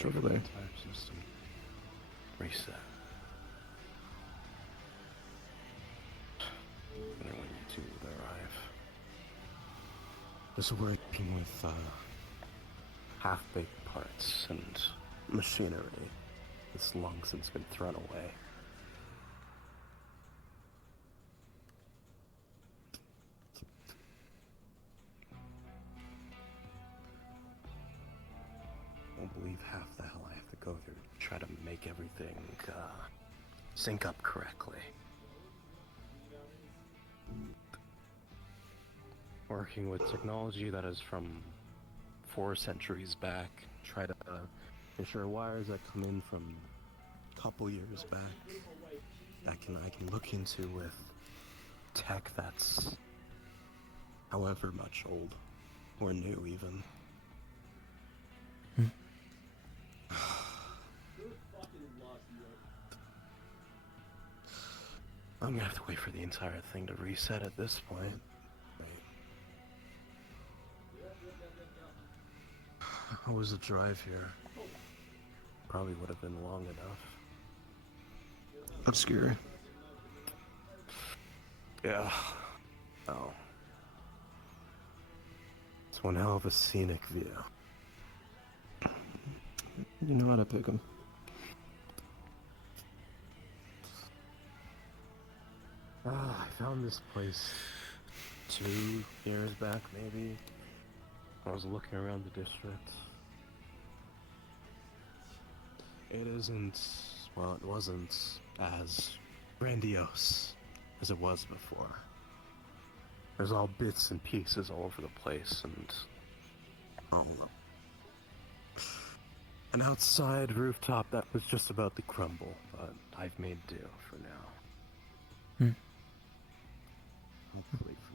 branch over there. Entire system. Reset. Wonder when you two would arrive. Just working with half-baked parts and machinery that's long since been thrown away. I don't believe half the hell I have to go through to try to make everything sync up correctly. Working with technology that is from 4 centuries back, try to ensure wires that come in from a couple years back I can look into with tech that's however much old or new even. I'm gonna have to wait for the entire thing to reset at this point. How was the drive here? Probably would have been long enough. That's scary. Yeah. Oh. It's one hell of a scenic view. You know how to pick them. I found this place 2 years back, maybe. I was looking around the district. It wasn't as grandiose as it was before. There's all bits and pieces all over the place, and an outside rooftop that was just about to crumble, but I've made do for now. Hopefully for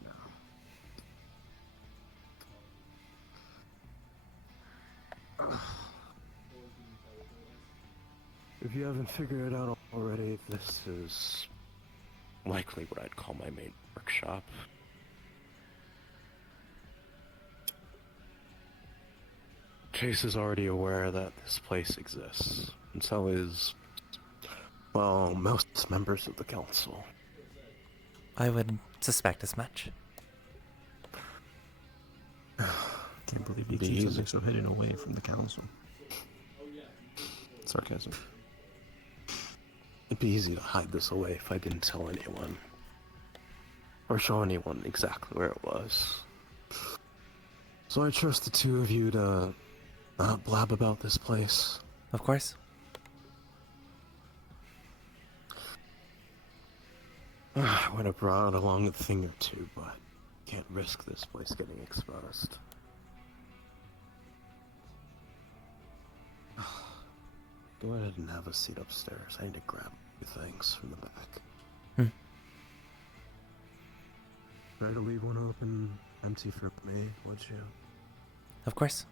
now. If you haven't figured it out already, this is likely what I'd call my main workshop. Chase is already aware that this place exists, and so is, well, most members of the council. I would suspect as much. Can't believe you keep something so hidden away from the council. Sarcasm. It'd be easy to hide this away if I didn't tell anyone. Or show anyone exactly where it was. So I trust the two of you to not blab about this place. Of course. I would have brought along a thing or two, but can't risk this place getting exposed. Go ahead and have a seat upstairs. I need to grab a few things from the back. Try to leave one open, empty for me, would you? Of course.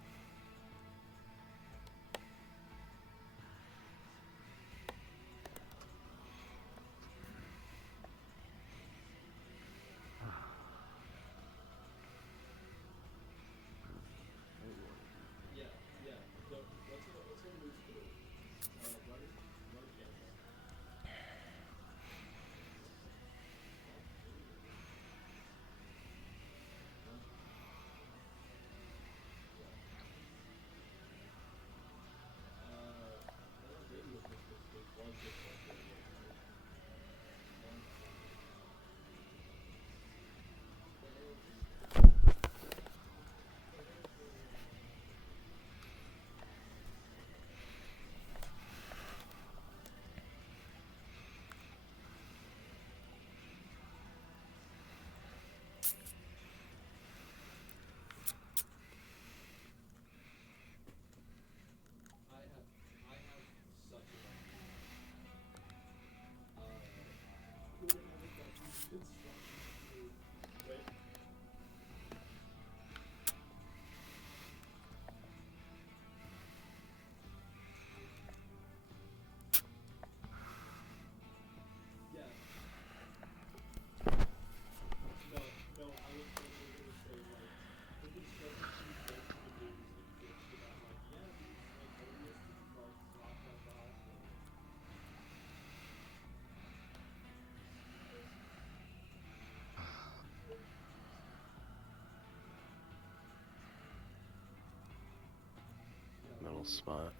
ideal spot.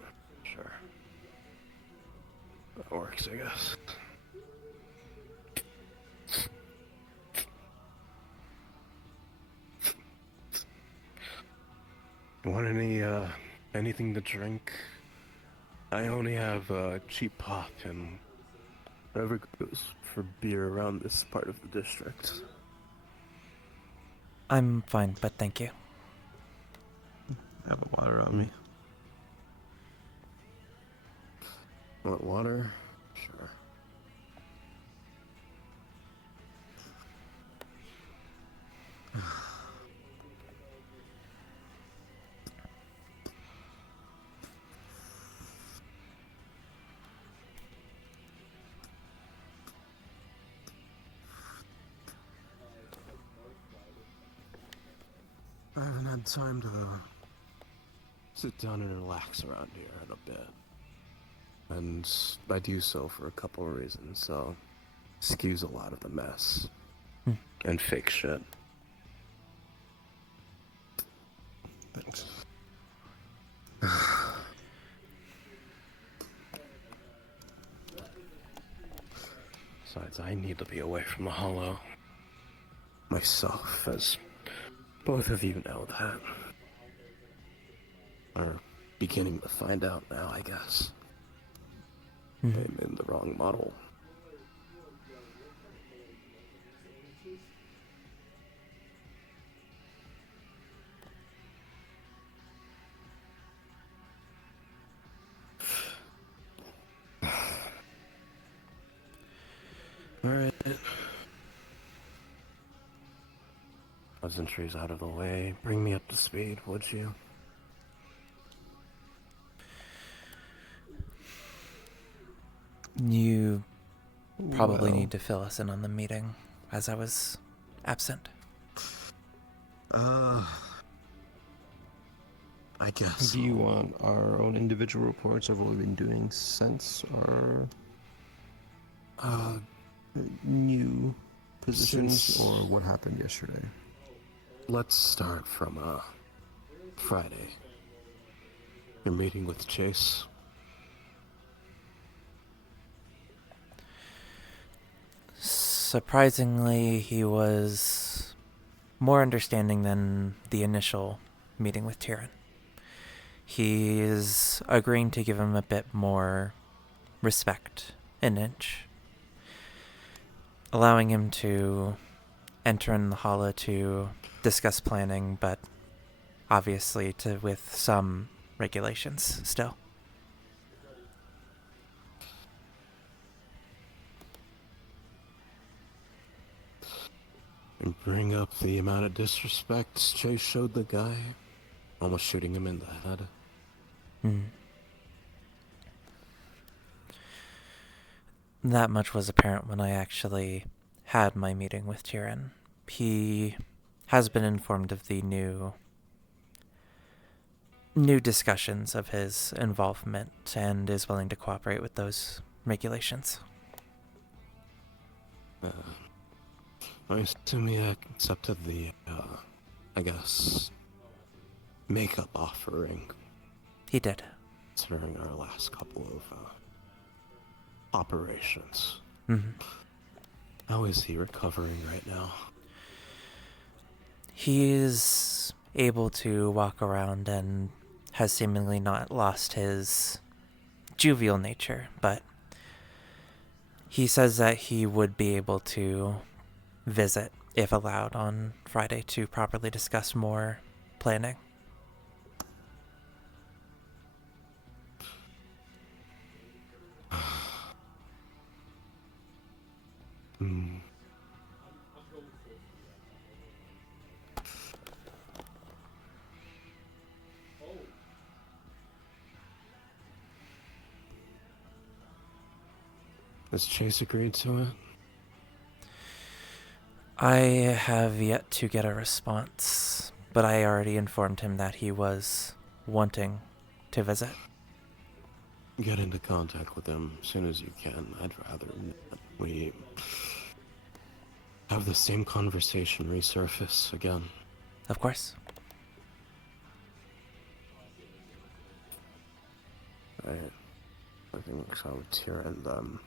Sure. That works, I guess. Want anything to drink? I only have cheap pop and whatever goes for beer around this part of the district. I'm fine, but thank you. I have a water on me. Want water? Sure. I haven't had time to sit down and relax around here in a bit. And I do so for a couple of reasons, so excuse a lot of the mess. And fake shit. Thanks. Besides, I need to be away from the Hollow. Myself, as both of you know that. Or beginning to find out now, I guess. I'm in the wrong model. Alright. Pleasantries out of the way. Bring me up to speed, would you? You probably Well, need to fill us in on the meeting, as I was absent. I guess. Do you want our own individual reports of what we've been doing since our new positions, Since- or what happened yesterday? Let's start from Friday. You're meeting with Chase. Surprisingly, he was more understanding than the initial meeting with Tyrion. He is agreeing to give him a bit more respect an inch, allowing him to enter in the Hala to discuss planning, but obviously with some regulations still. And bring up the amount of disrespect Chase showed the guy, almost shooting him in the head. That much was apparent when I actually had my meeting with Tyrion. He has been informed of the new discussions of his involvement and is willing to cooperate with those regulations. I assume he accepted the, I guess, makeup offering, He did. considering our last couple of, operations. How is he recovering right now? He is able to walk around and has seemingly not lost his jovial nature, but he says that he would be able to visit, if allowed, on Friday to properly discuss more planning. Has Chase agreed to it? I have yet to get a response, but I already informed him that he was wanting to visit. Get into contact with him as soon as you can. I'd rather that we have the same conversation resurface again. Of course. Everything solid here, and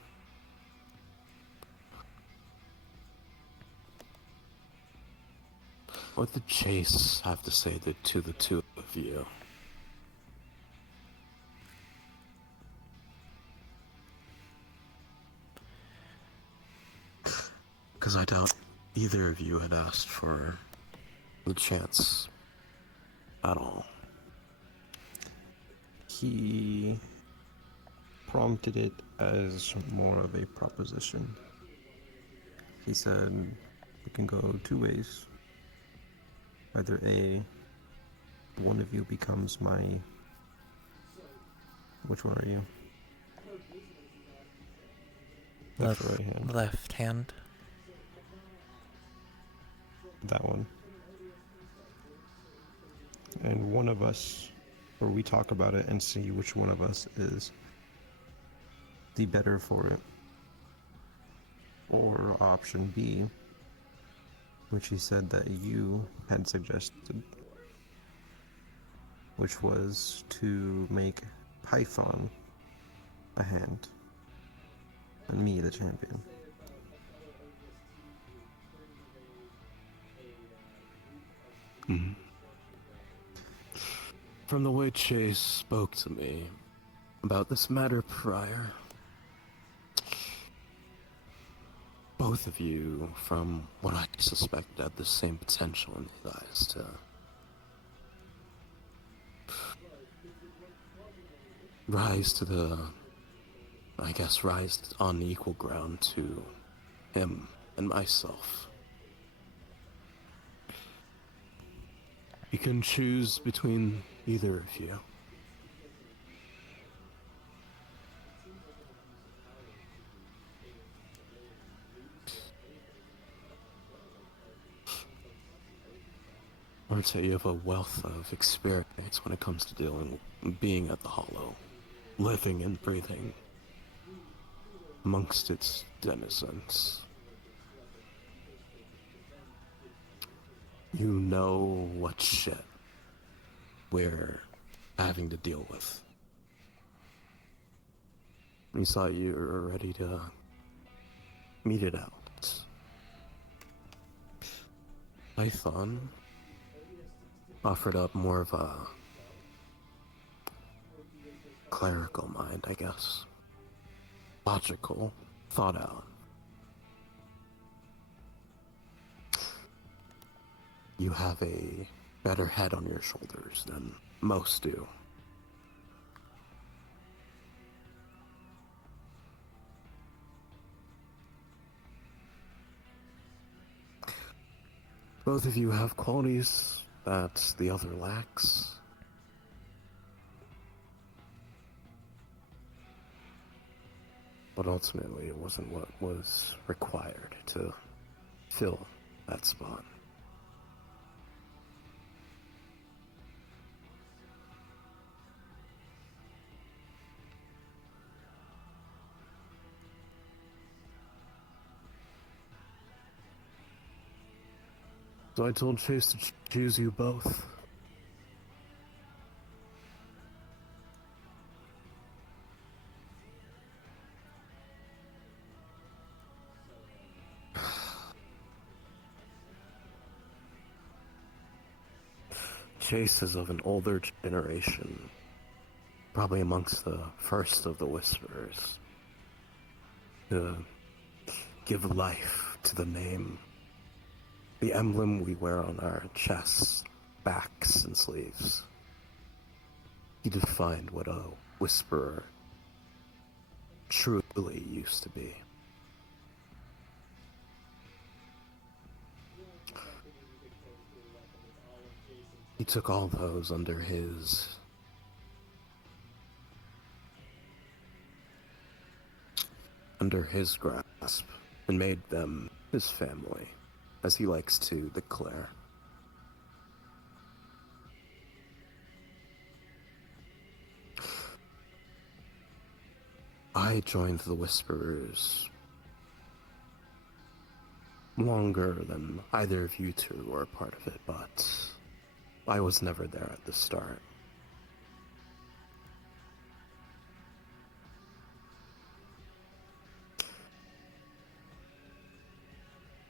what did Chase have to say to the two of you? Because I doubt either of you had asked for the chance at all. He prompted it as more of a proposition. He said, we can go two ways. Either A, one of you becomes my... Which one are you? Left or right hand? Left hand. That one. And one of us, or we talk about it and see which one of us is the better for it. Or option B, which he said that you had suggested, which was to make Python a hand and me the champion. Mm-hmm. From the way Chase spoke to me about this matter prior, both of you, from what I suspect, had the same potential in his eyes to rise on equal ground to him and myself. You can choose between either of you. I would say you have a wealth of experience when it comes to being at the Hollow, living and breathing amongst its denizens. You know what shit we're having to deal with. We saw you were ready to meet it out. Python offered up more of a clerical mind, I guess. Logical, thought out. You have a better head on your shoulders than most do. Both of you have qualities that the other lacks. But ultimately, it wasn't what was required to fill that spot. So I told Chase to choose you both. Chase is of an older generation, probably amongst the first of the Whisperers, to give life to the name, the emblem we wear on our chests, backs, and sleeves. He defined what a Whisperer truly used to be. He took all those under his grasp and made them his family, as he likes to declare. I joined the Whisperers longer than either of you two were a part of it, but I was never there at the start.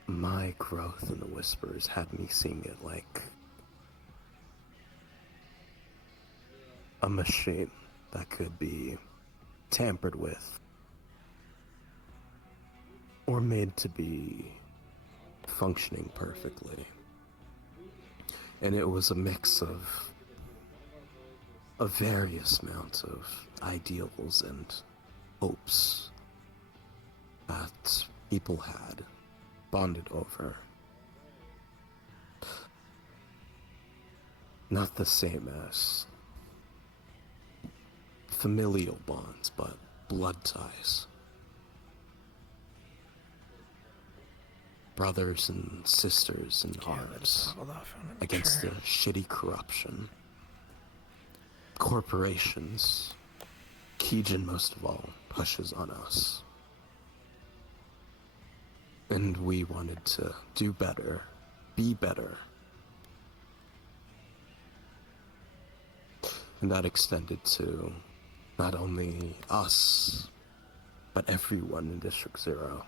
my growth in the Whispers had me seeing it like a machine that could be tampered with or made to be functioning perfectly. And it was a mix of a various amount of ideals and hopes that people had bonded over. Not the same as familial bonds, but blood ties. Brothers and sisters in arms against the shitty corruption. Corporations, Keegan most of all, pushes on us. And we wanted to do better, be better. And that extended to not only us, but everyone in District 0.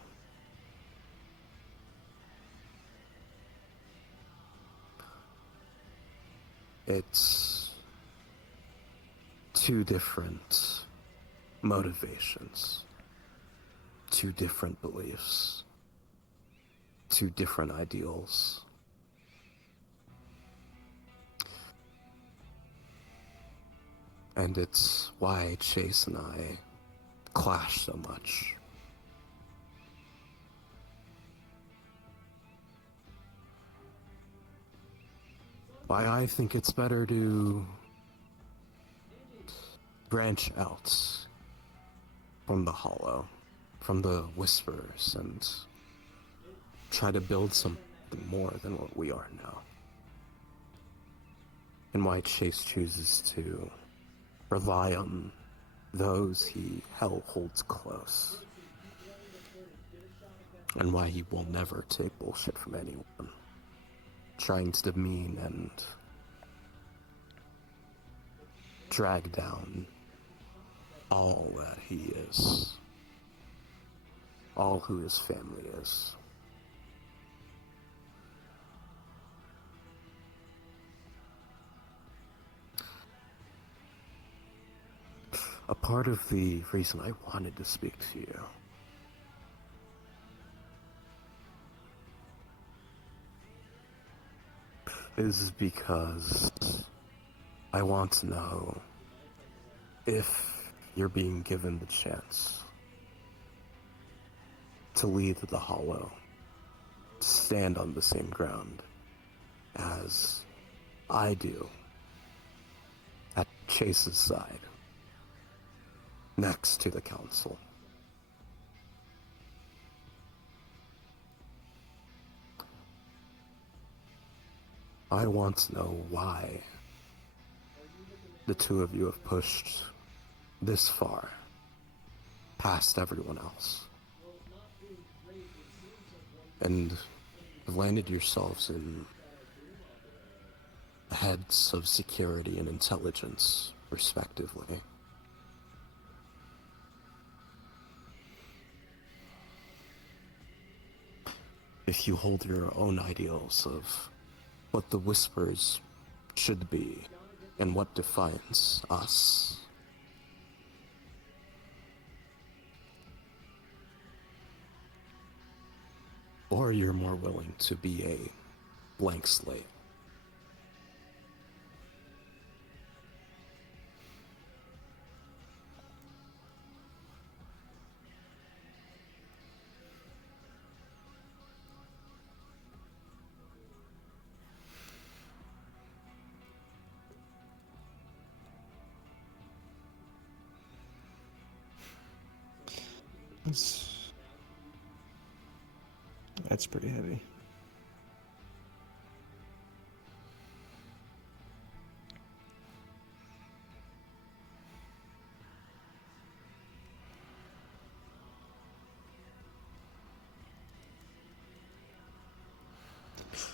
It's two different motivations, two different beliefs, two different ideals. And it's why Chase and I clash so much. Why I think it's better to branch out from the Hollow, from the Whispers, and try to build something more than what we are now. And why Chase chooses to rely on those he holds close. And why he will never take bullshit from anyone, trying to demean and drag down all that he is, all who his family is. A part of the reason I wanted to speak to you is because I want to know if you're being given the chance to lead the Hollow, to stand on the same ground as I do at Chase's side, next to the Council. I want to know why the two of you have pushed this far past everyone else and have landed yourselves in the heads of security and intelligence, respectively. If you hold your own ideals of what the Whispers should be and what defines us, or you're more willing to be a blank slate. That's pretty heavy.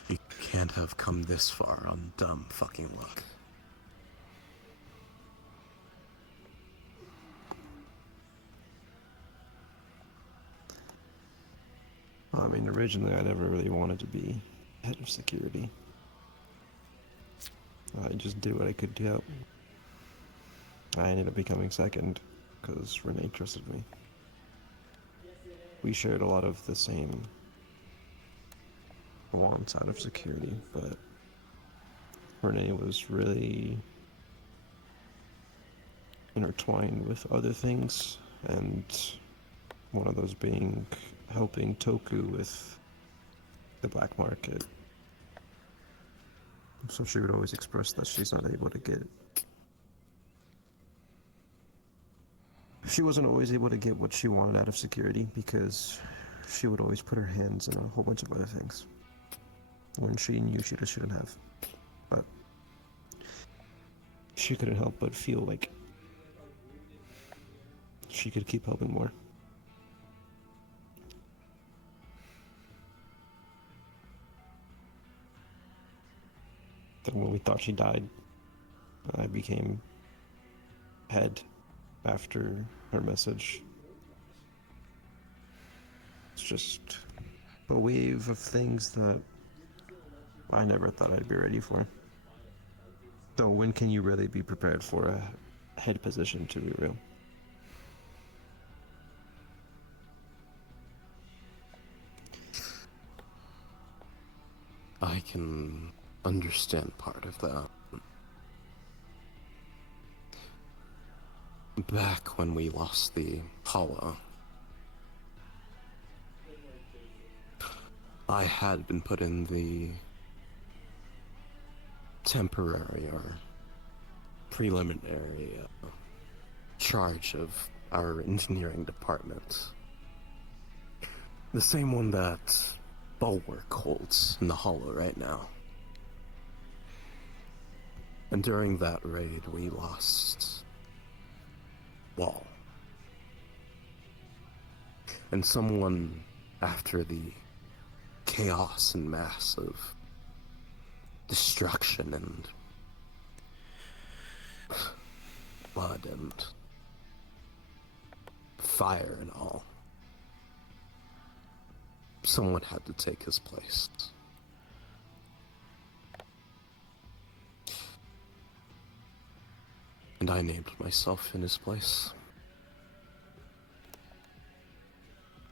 You can't have come this far on dumb fucking luck. I mean, originally I never really wanted to be head of security. I just did what I could do. I ended up becoming second because Renee trusted me. We shared a lot of the same wants out of security, but Renee was really intertwined with other things, and one of those being helping Toku with the black market. So she would always express that she's not able to get. She wasn't always able to get what she wanted out of security because she would always put her hands in a whole bunch of other things when she knew she just shouldn't have. But she couldn't help but feel like she could keep helping more. Then when we thought she died, I became head after her message. It's just a wave of things that I never thought I'd be ready for. So when can you really be prepared for a head position, to be real? I can understand part of that. Back when we lost the Hollow, I had been put in the temporary or preliminary charge of our engineering department. The same one that Bulwark holds in the Hollow right now. And during that raid, we lost Wall. And someone, after the chaos and massive destruction and blood and fire and all, someone had to take his place. And I named myself in his place.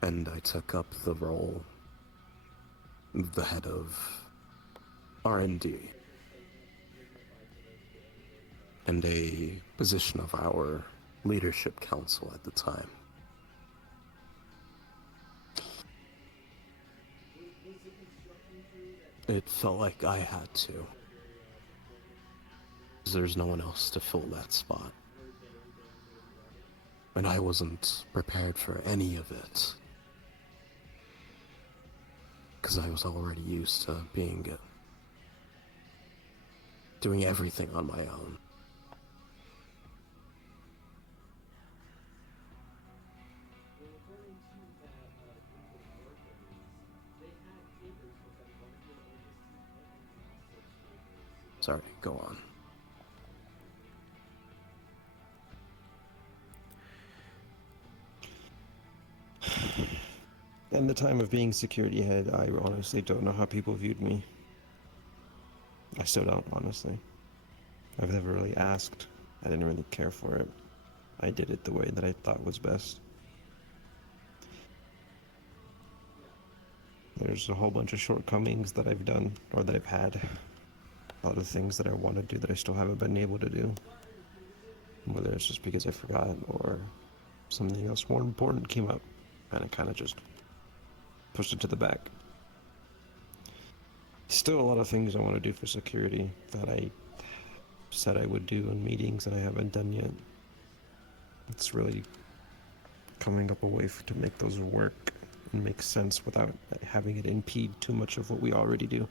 And I took up the role of the head of R&D and a position of our leadership council at the time. It felt like I had to. There's no one else to fill that spot. And I wasn't prepared for any of it. Because I was already used to doing everything on my own. Sorry, go on. In the time of being security head, I honestly don't know how people viewed me. I still don't, honestly. I've never really asked. I didn't really care for it. I did it the way that I thought was best. There's a whole bunch of shortcomings that I've done, or that I've had. A lot of things that I want to do that I still haven't been able to do. Whether it's just because I forgot, or something else more important came up, and I kind of just pushed it to the back. Still a lot of things I want to do for security that I said I would do in meetings that I haven't done yet. It's really coming up a way to make those work and make sense without having it impede too much of what we already do.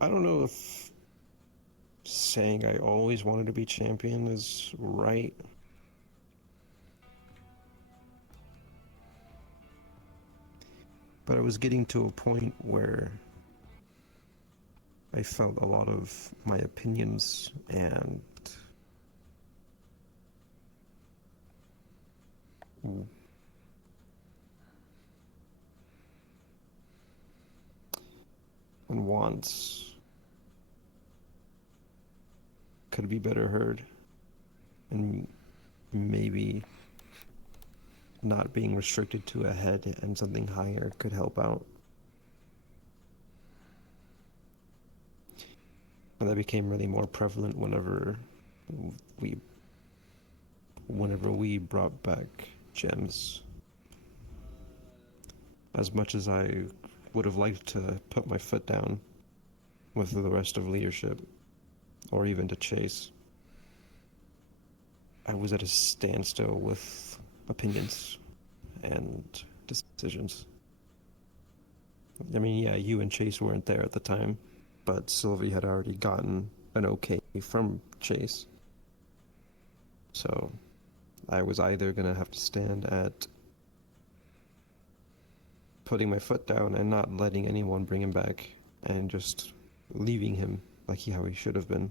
I don't know if saying I always wanted to be champion is right. But I was getting to a point where I felt a lot of my opinions and wants could be better heard, and maybe not being restricted to a head and something higher could help out. And that became really more prevalent we whenever we brought back gems. As much as I would have liked to put my foot down with the rest of leadership, or even to chase, I was at a standstill with opinions and decisions. I mean, yeah, you and Chase weren't there at the time, but Sylvie had already gotten an okay from Chase. So I was either going to have to stand at putting my foot down and not letting anyone bring him back and just leaving him like how he should have been,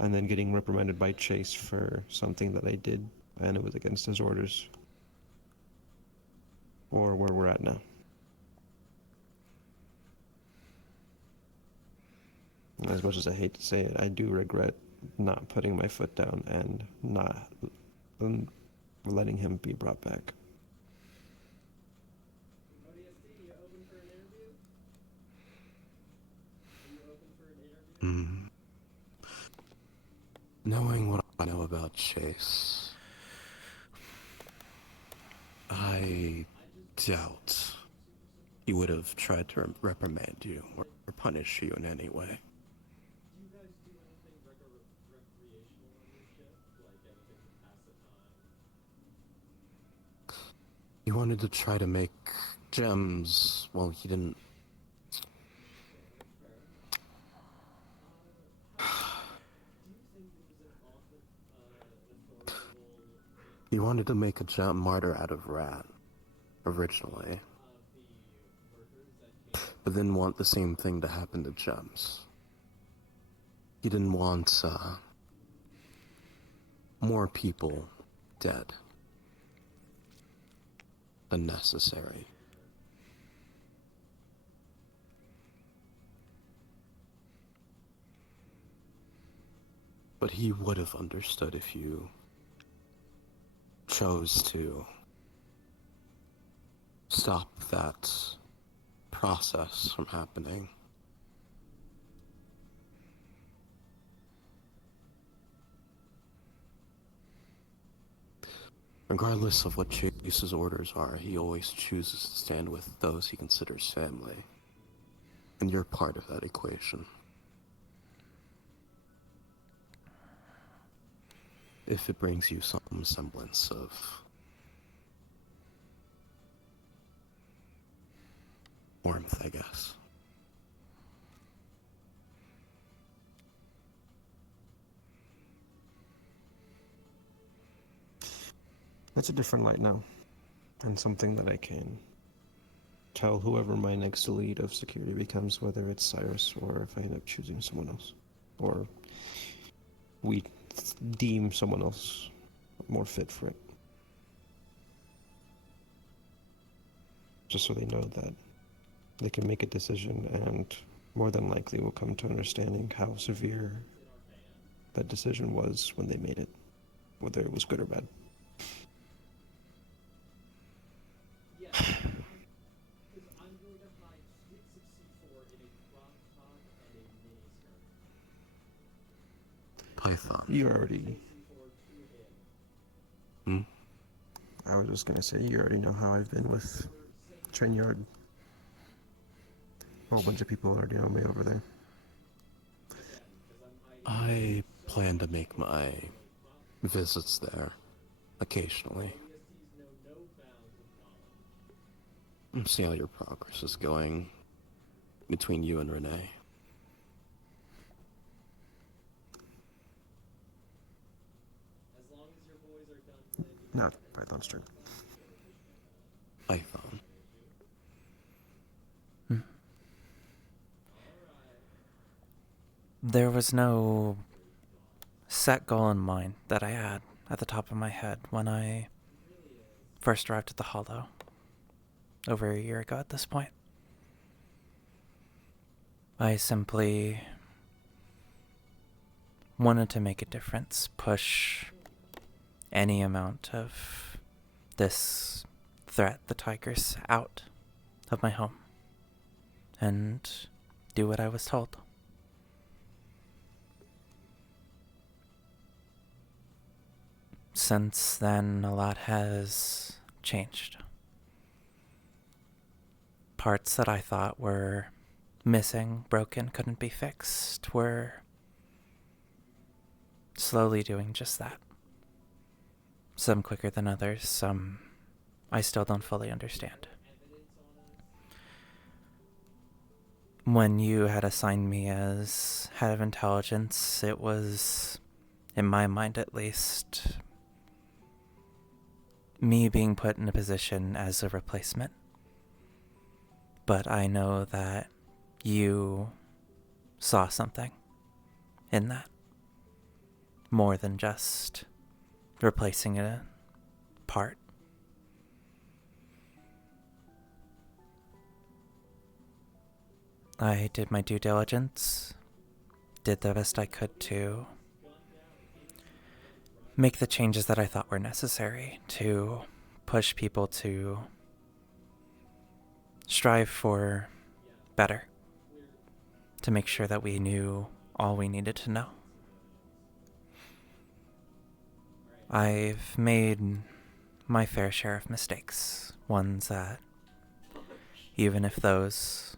and then getting reprimanded by Chase for something that I did and it was against his orders, or where we're at now. And as much as I hate to say it, I do regret not putting my foot down and not letting him be brought back. Knowing what I know about Chase, I doubt he would have tried to reprimand you or punish you in any way. He wanted to try to make gems. Well, he didn't. He wanted to make a gem martyr out of Rat, originally. But didn't want the same thing to happen to gems. He didn't want, more people dead than necessary. But he would have understood if you chose to stop that process from happening. Regardless of what Chase's orders are, he always chooses to stand with those he considers family. And you're part of that equation. If it brings you some semblance of warmth, I guess. It's a different light now, and something that I can tell whoever my next lead of security becomes, whether it's Cyrus or if I end up choosing someone else, or we deem someone else more fit for it. Just so they know that they can make a decision and more than likely will come to understanding how severe that decision was when they made it, whether it was good or bad. Python. You already... Hmm? I was just gonna say, you already know how I've been with Train Yard. A whole bunch of people already know me over there. I plan to make my visits there occasionally. See how your progress is going between you and Renee. Not Python string. Python. There was no set goal in mind that I had at the top of my head when I first arrived at the Hollow over a year ago at this point. I simply wanted to make a difference, push any amount of this threat, the tigers, out of my home and do what I was told. Since then, a lot has changed. Parts that I thought were missing, broken, couldn't be fixed, were slowly doing just that. Some quicker than others, some I still don't fully understand. When you had assigned me as head of intelligence, it was, in my mind at least, me being put in a position as a replacement. But I know that you saw something in that. More than just replacing a part. I did my due diligence, did the best I could to make the changes that I thought were necessary to push people to strive for better, to make sure that we knew all we needed to know. I've made my fair share of mistakes, ones that, even if those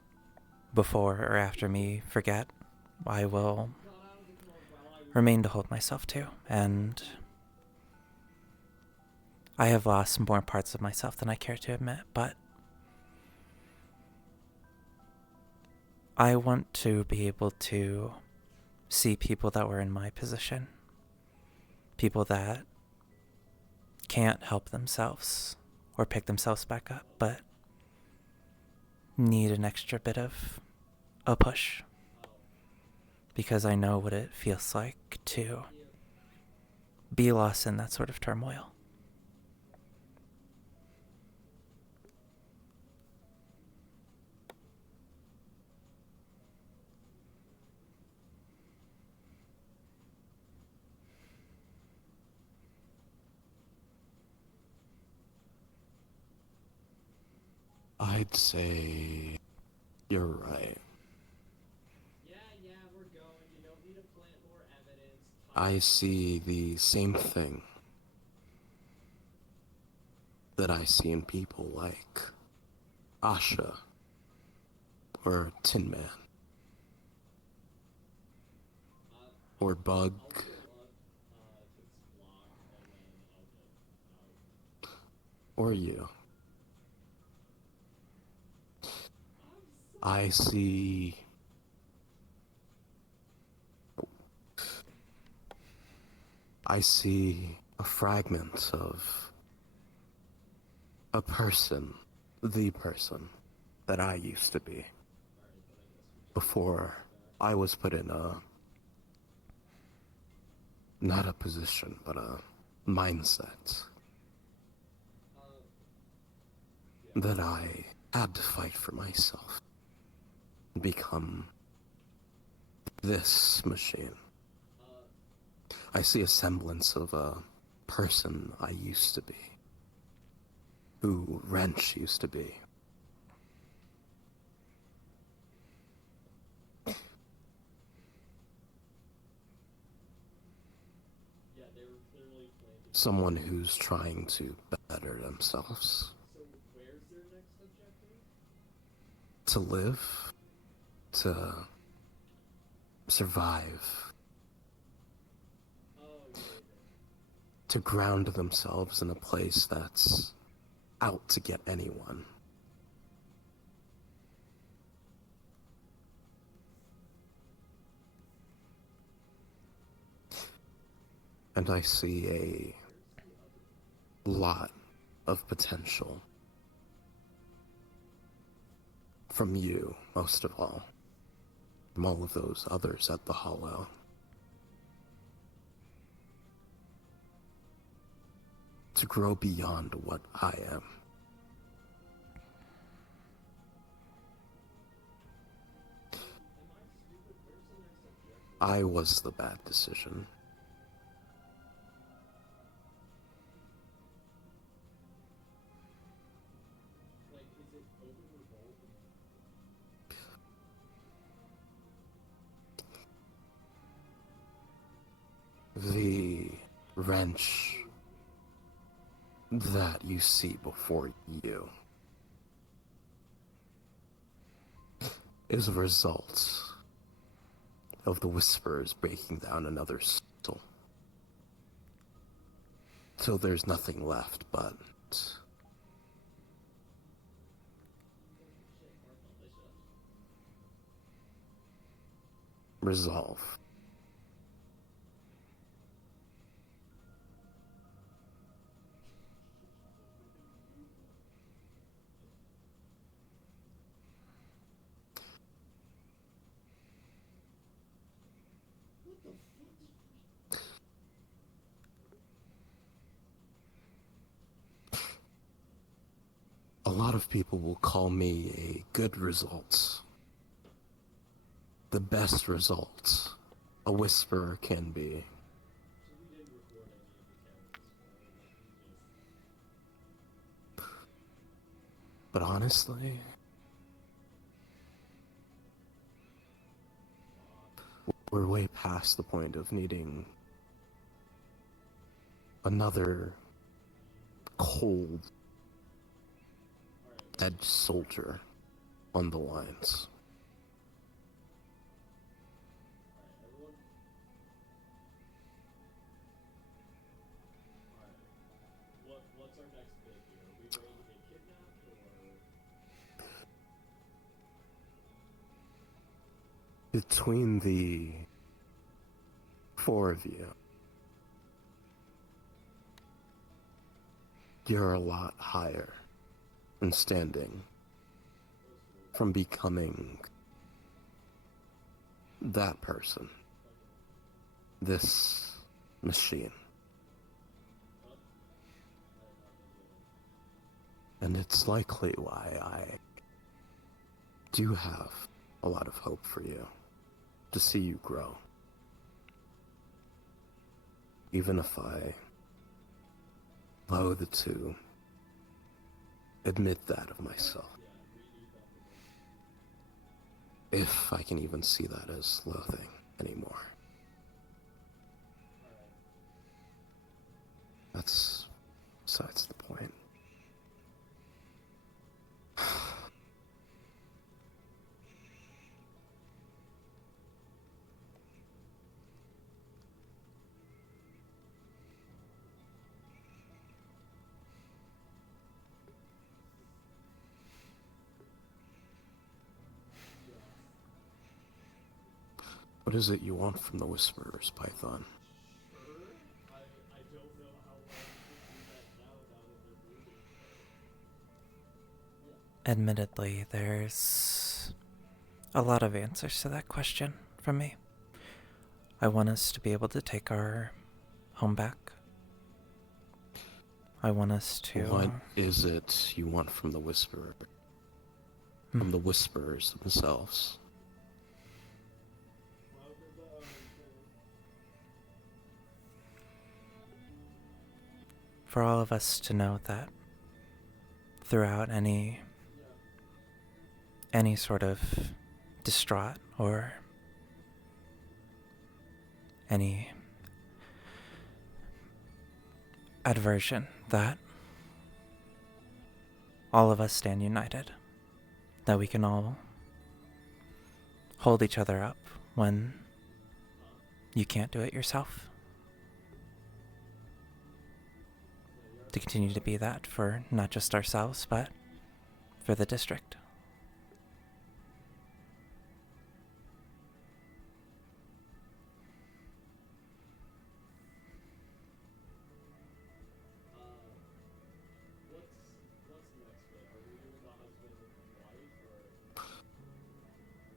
before or after me forget, I will remain to hold myself to, and I have lost more parts of myself than I care to admit, but I want to be able to see people that were in my position, people that can't help themselves or pick themselves back up, but need an extra bit of a push, because I know what it feels like to be lost in that sort of turmoil. I'd say you're right. I see the same thing that I see in people like Asha or Tin Man or Bug or you. I see a fragment of a person, the person that I used to be before I was put in not a position, but a mindset that I had to fight for myself, become this machine. I see a semblance of a person I used to be, who Wrench used to be. Someone who's trying to better themselves. To live, to survive, to ground themselves in a place that's out to get anyone. And I see a lot of potential from you, most of all. from all of those others at the Hollow. To grow beyond what I am. I was the bad decision. The wrench that you see before you is a result of the whispers breaking down another soul. Till there's nothing left but resolve. A lot of people will call me a good result. The best result a whisperer can be. But honestly, we're way past the point of needing another cold, dead soldier on the lines. Between the four of you, you're a lot higher in standing from becoming that person, this machine. And it's likely why I do have a lot of hope for you, to see you grow. Even if I loathe to admit that of myself. If I can even see that as loathing anymore. That's besides the point. What is it you want from the Whisperers, Python? Admittedly, there's a lot of answers to that question from me. I want us to be able to take our home back. I want us to... What is it you want from the Whisperer? From the Whisperers themselves? For all of us to know that throughout any sort of distraught or any adversion, that all of us stand united, that we can all hold each other up when you can't do it yourself. To continue to be that for not just ourselves, but for the district.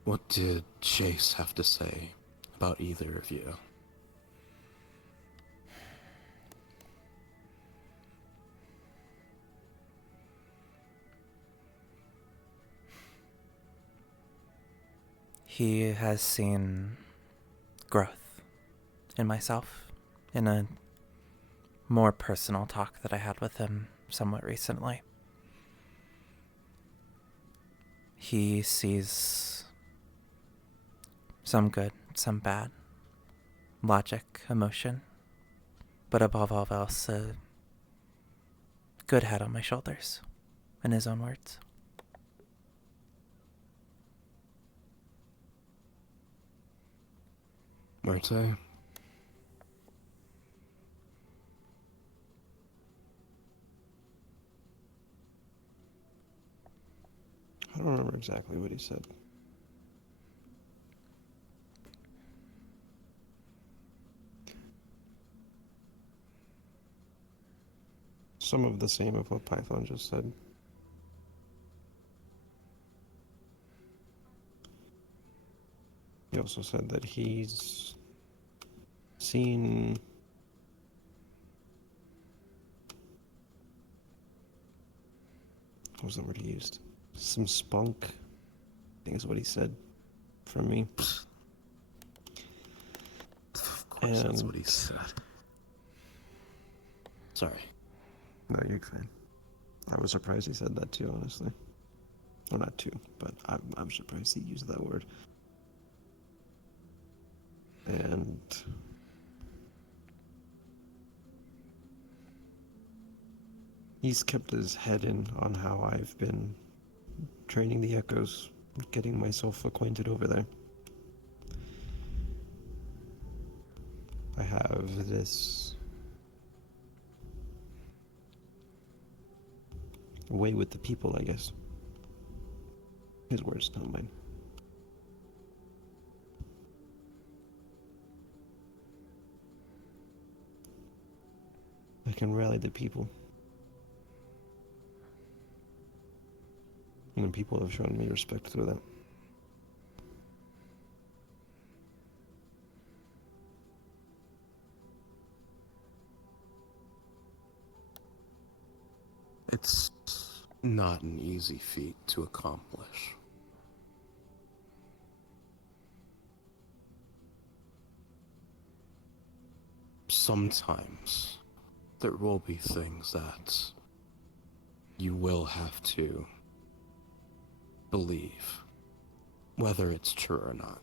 What did Chase have to say about either of you? He has seen growth in myself in a more personal talk that I had with him somewhat recently. He sees some good, some bad, logic, emotion, but above all else, a good head on my shoulders, in his own words. Marte? I don't remember exactly what he said. Some of the same of what Python just said. He also said that he's seen what was the word he used? Some spunk, I think is what he said from me. Of course, that's what he And- said. Sorry. No, you're fine. I was surprised he said that too, honestly. Well, not too, but I'm surprised he used that word. And he's kept his head in on how I've been training the Echoes, getting myself acquainted over there. I have this way with the people, I guess. His words, not mine. I can rally the people. And the people have shown me respect through that. It's not an easy feat to accomplish. Sometimes there will be things that you will have to believe, whether it's true or not.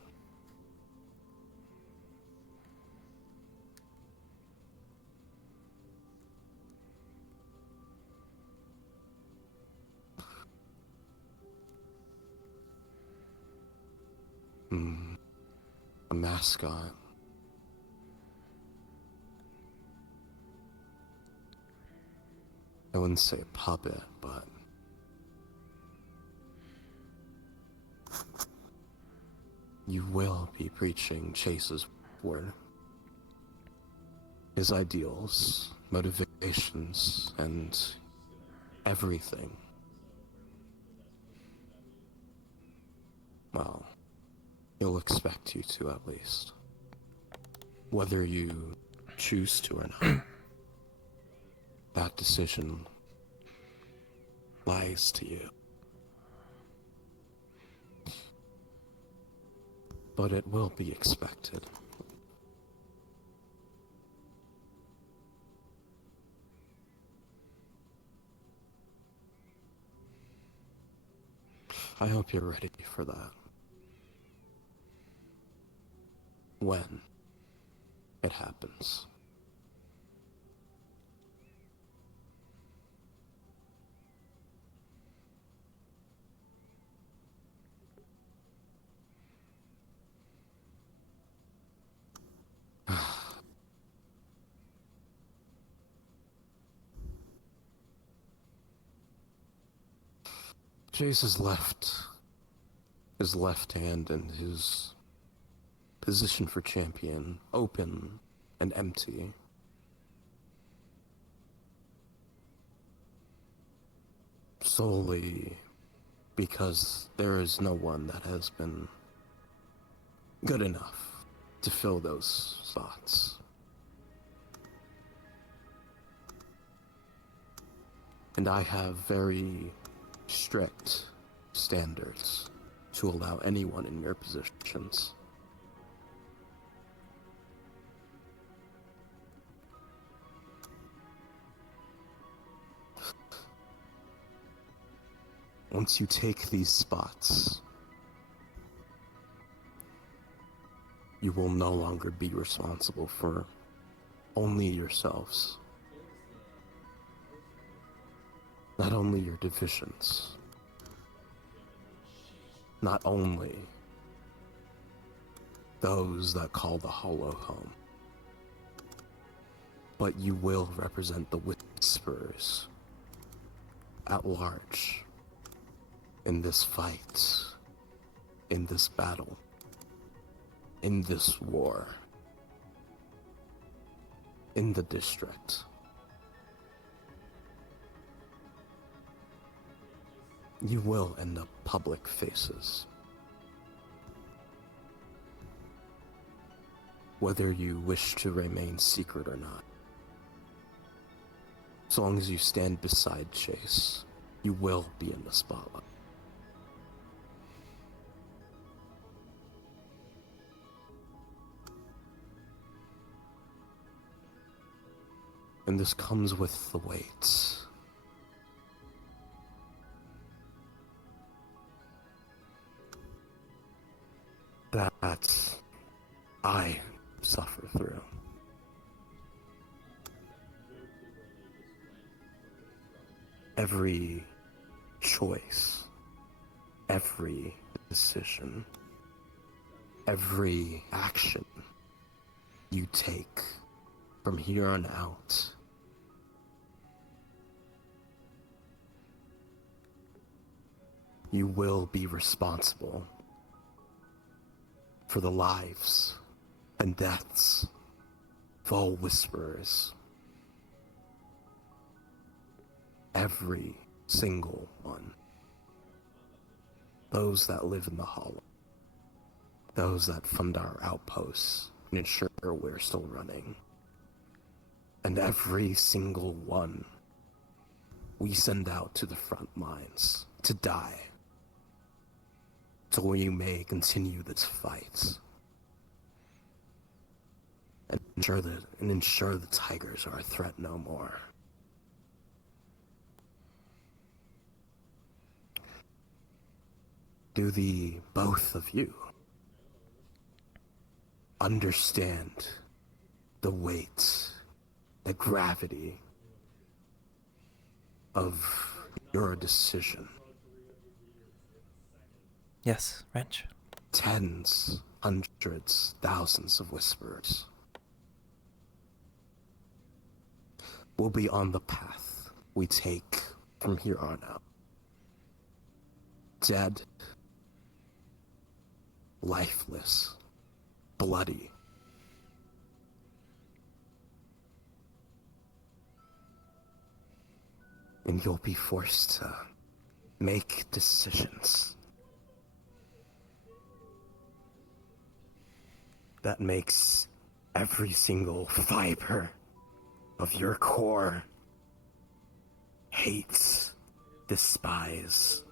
A mascot. I wouldn't say a puppet, but you will be preaching Chase's word. His ideals, motivations, and everything. Well, he'll expect you to at least. Whether you choose to or not. That decision lies to you. But it will be expected. I hope you're ready for that. When it happens. Chase has left his left hand and his position for champion open and empty. Solely because there is no one that has been good enough to fill those spots. And I have very strict standards to allow anyone in your positions. Once you take these spots, you will no longer be responsible for only yourselves. Not only your divisions, not only those that call the Hollow home, but you will represent the Whisperers at large in this fight, in this battle, in this war, in the district. You will end up public faces. Whether you wish to remain secret or not. As long as you stand beside Chase, you will be in the spotlight. And this comes with the weight. That I suffer through. Every choice, every decision, every action you take from here on out you will be responsible for the lives and deaths of all Whisperers. Every single one. Those that live in the Hollow. Those that fund our outposts and ensure we're still running. And every single one we send out to the front lines to die, so we may continue this fight and ensure the Tigers are a threat no more. Do the both of you understand the weight, the gravity of your decision? Yes, Wrench. Tens, hundreds, thousands of Whisperers will be on the path we take from here on out. Dead, lifeless, bloody. And you'll be forced to make decisions that makes every single fiber of your core hate, despise,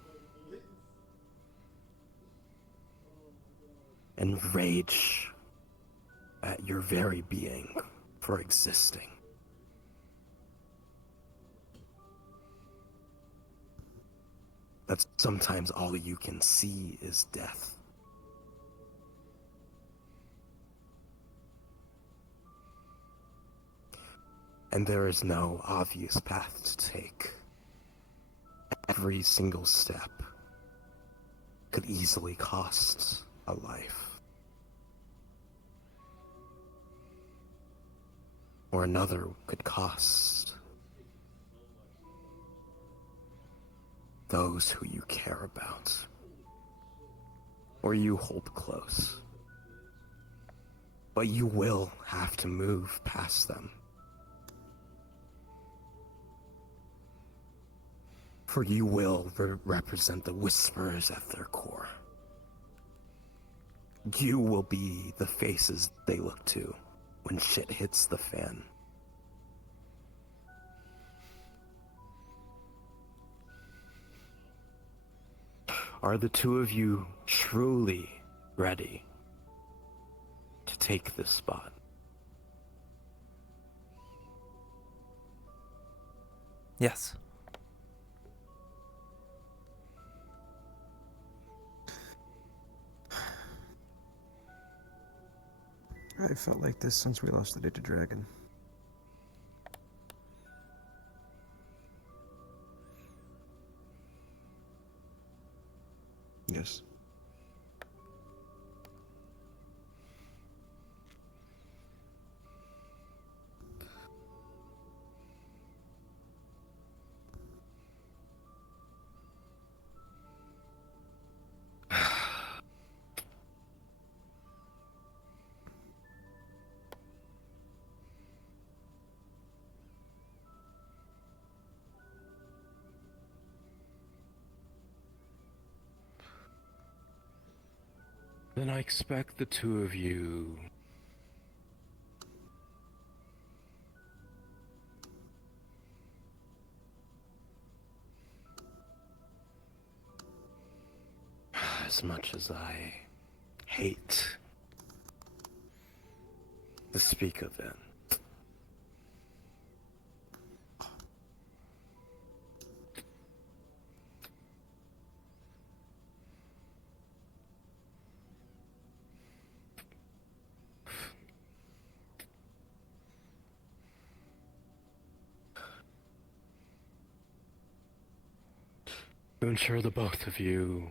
and rage at your very being for existing. That sometimes all you can see is death. And there is no obvious path to take. Every single step could easily cost a life. Or another could cost those who you care about, or you hold close. But you will have to move past them. For you will represent the Whisperers at their core. You will be the faces they look to when shit hits the fan. Are the two of you truly ready to take this spot? Yes. I felt like this since we lost the Data Dragon. Yes. Then I expect the two of you as much as I hate to speak of it. To ensure the both of you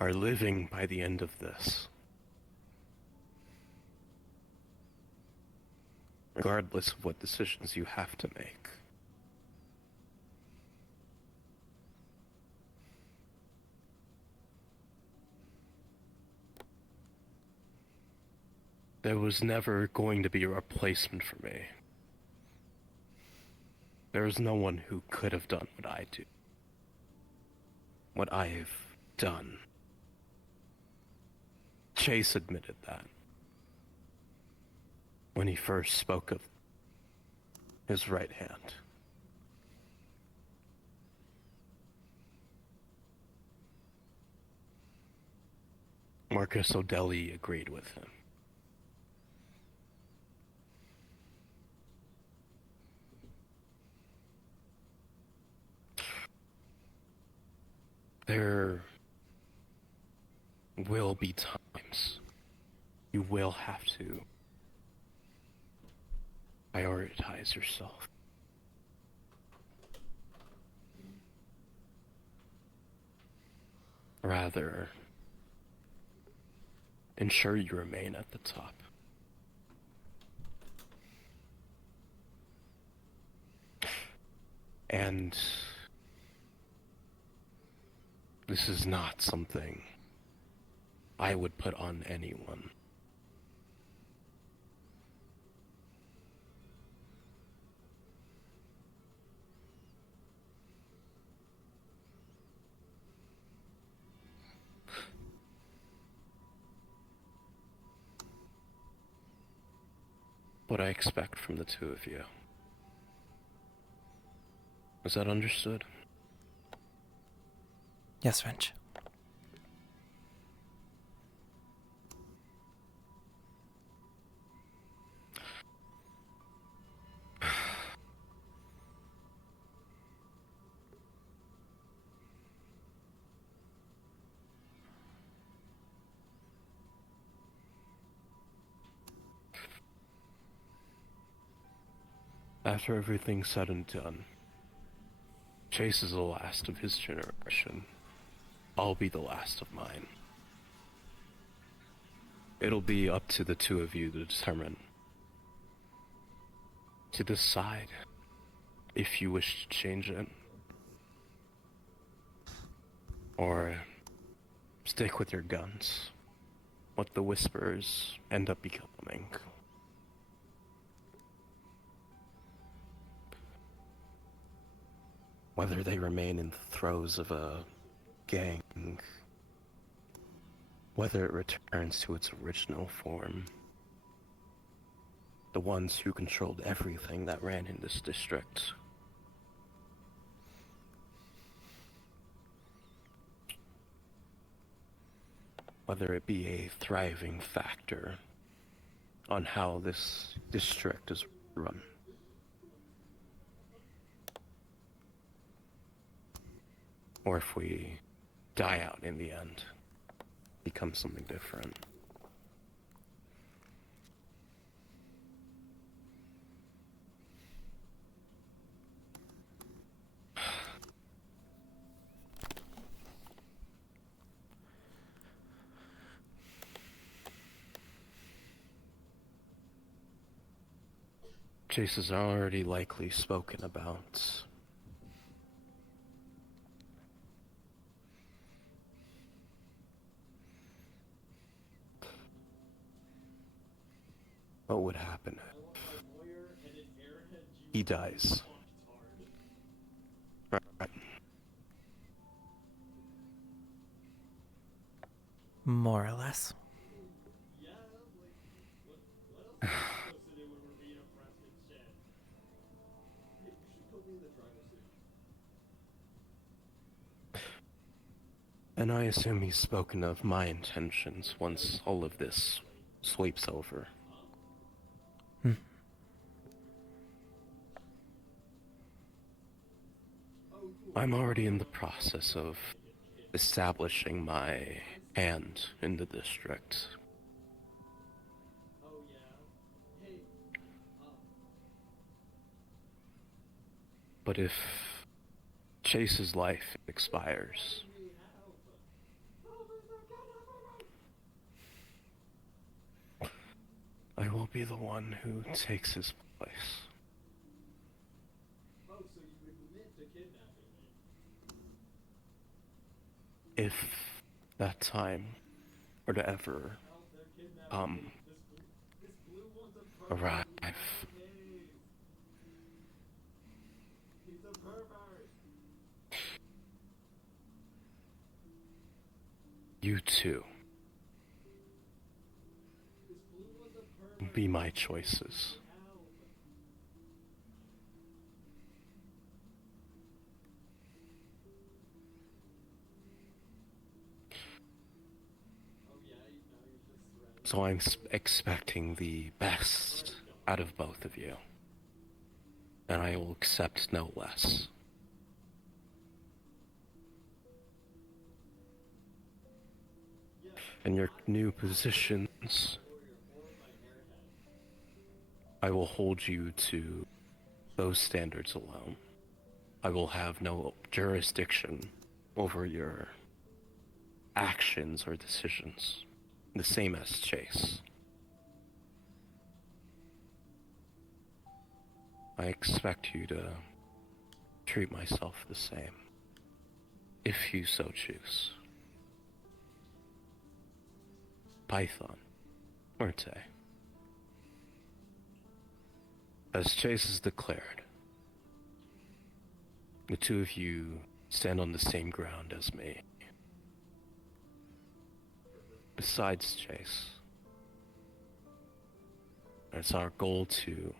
are living by the end of this. Regardless of what decisions you have to make. There was never going to be a replacement for me. There is no one who could have done what I do. What I've done. Chase admitted that when he first spoke of his right hand. Marcus O'Delly agreed with him. There will be times you will have to prioritize yourself. Rather, ensure you remain at the top. And this is not something I would put on anyone. What I expect from the two of you. Is that understood? Yes, Finch. After everything's said and done, Chase is the last of his generation. I'll be the last of mine. It'll be up to the two of you to determine, to decide if you wish to change it, or stick with your guns, what the Whispers end up becoming. Whether they remain in the throes of a gang whether it returns to its original form. The ones who controlled everything that ran in this district. Whether it be a thriving factor on how this district is run. Or if we die out in the end, become something different. Chase has already likely spoken about what would happen if he dies. Right. More or less. And I assume he's spoken of my intentions once all of this sweeps over. I'm already in the process of establishing my hand in the district. But if Chase's life expires, I will be the one who takes his place. If that time were to ever arrive. You too be my choices. So I'm expecting the best out of both of you. And I will accept no less. In your new positions, I will hold you to those standards alone. I will have no jurisdiction over your actions or decisions. The same as Chase. I expect you to treat myself the same, if you so choose. Python, or Tay. As Chase has declared, the two of you stand on the same ground as me. Besides Chase, it's our goal to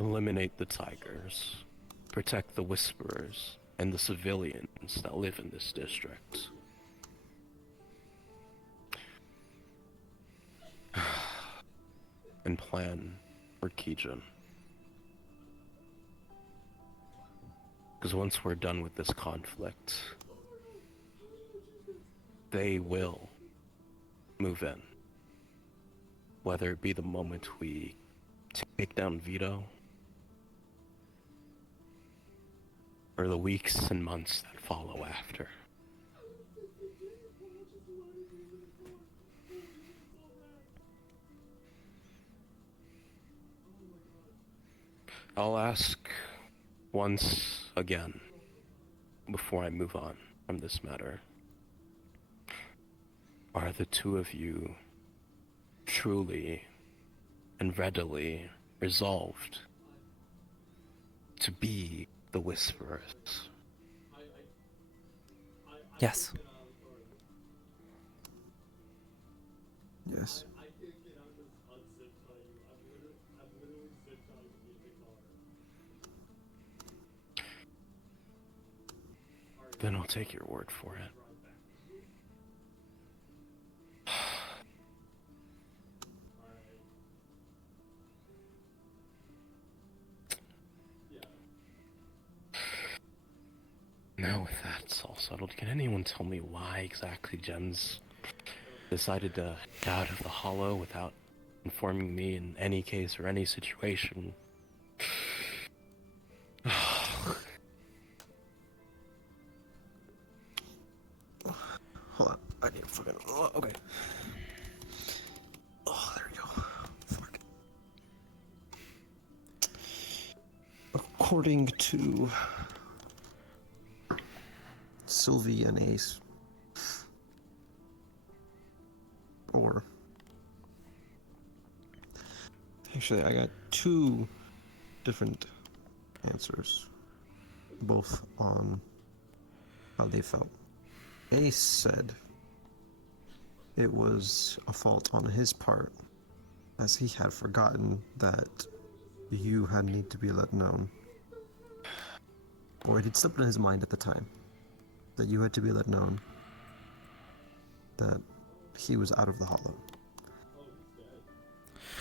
eliminate the Tigers, protect the Whisperers, and the civilians that live in this district. And plan for Kijun. Because once we're done with this conflict, they will move in. Whether it be the moment we take down Vito, or the weeks and months that follow after. I'll ask once again before I move on from this matter. Are the two of you truly and readily resolved to be the Whisperers? Yes. Yes. Then I'll take your word for it. Now with that all settled, can anyone tell me why exactly Gems decided to get out of the hollow without informing me in any case or any situation? Hold on. I need to fucking. Oh, okay. Oh, there we go. Fuck. According to Sylvie and Ace, or actually, I got two different answers, both on how they felt. Ace said it was a fault on his part, as he had forgotten that you had need to be let known, or it had slipped in his mind at the time that you had to be let known that he was out of the hollow.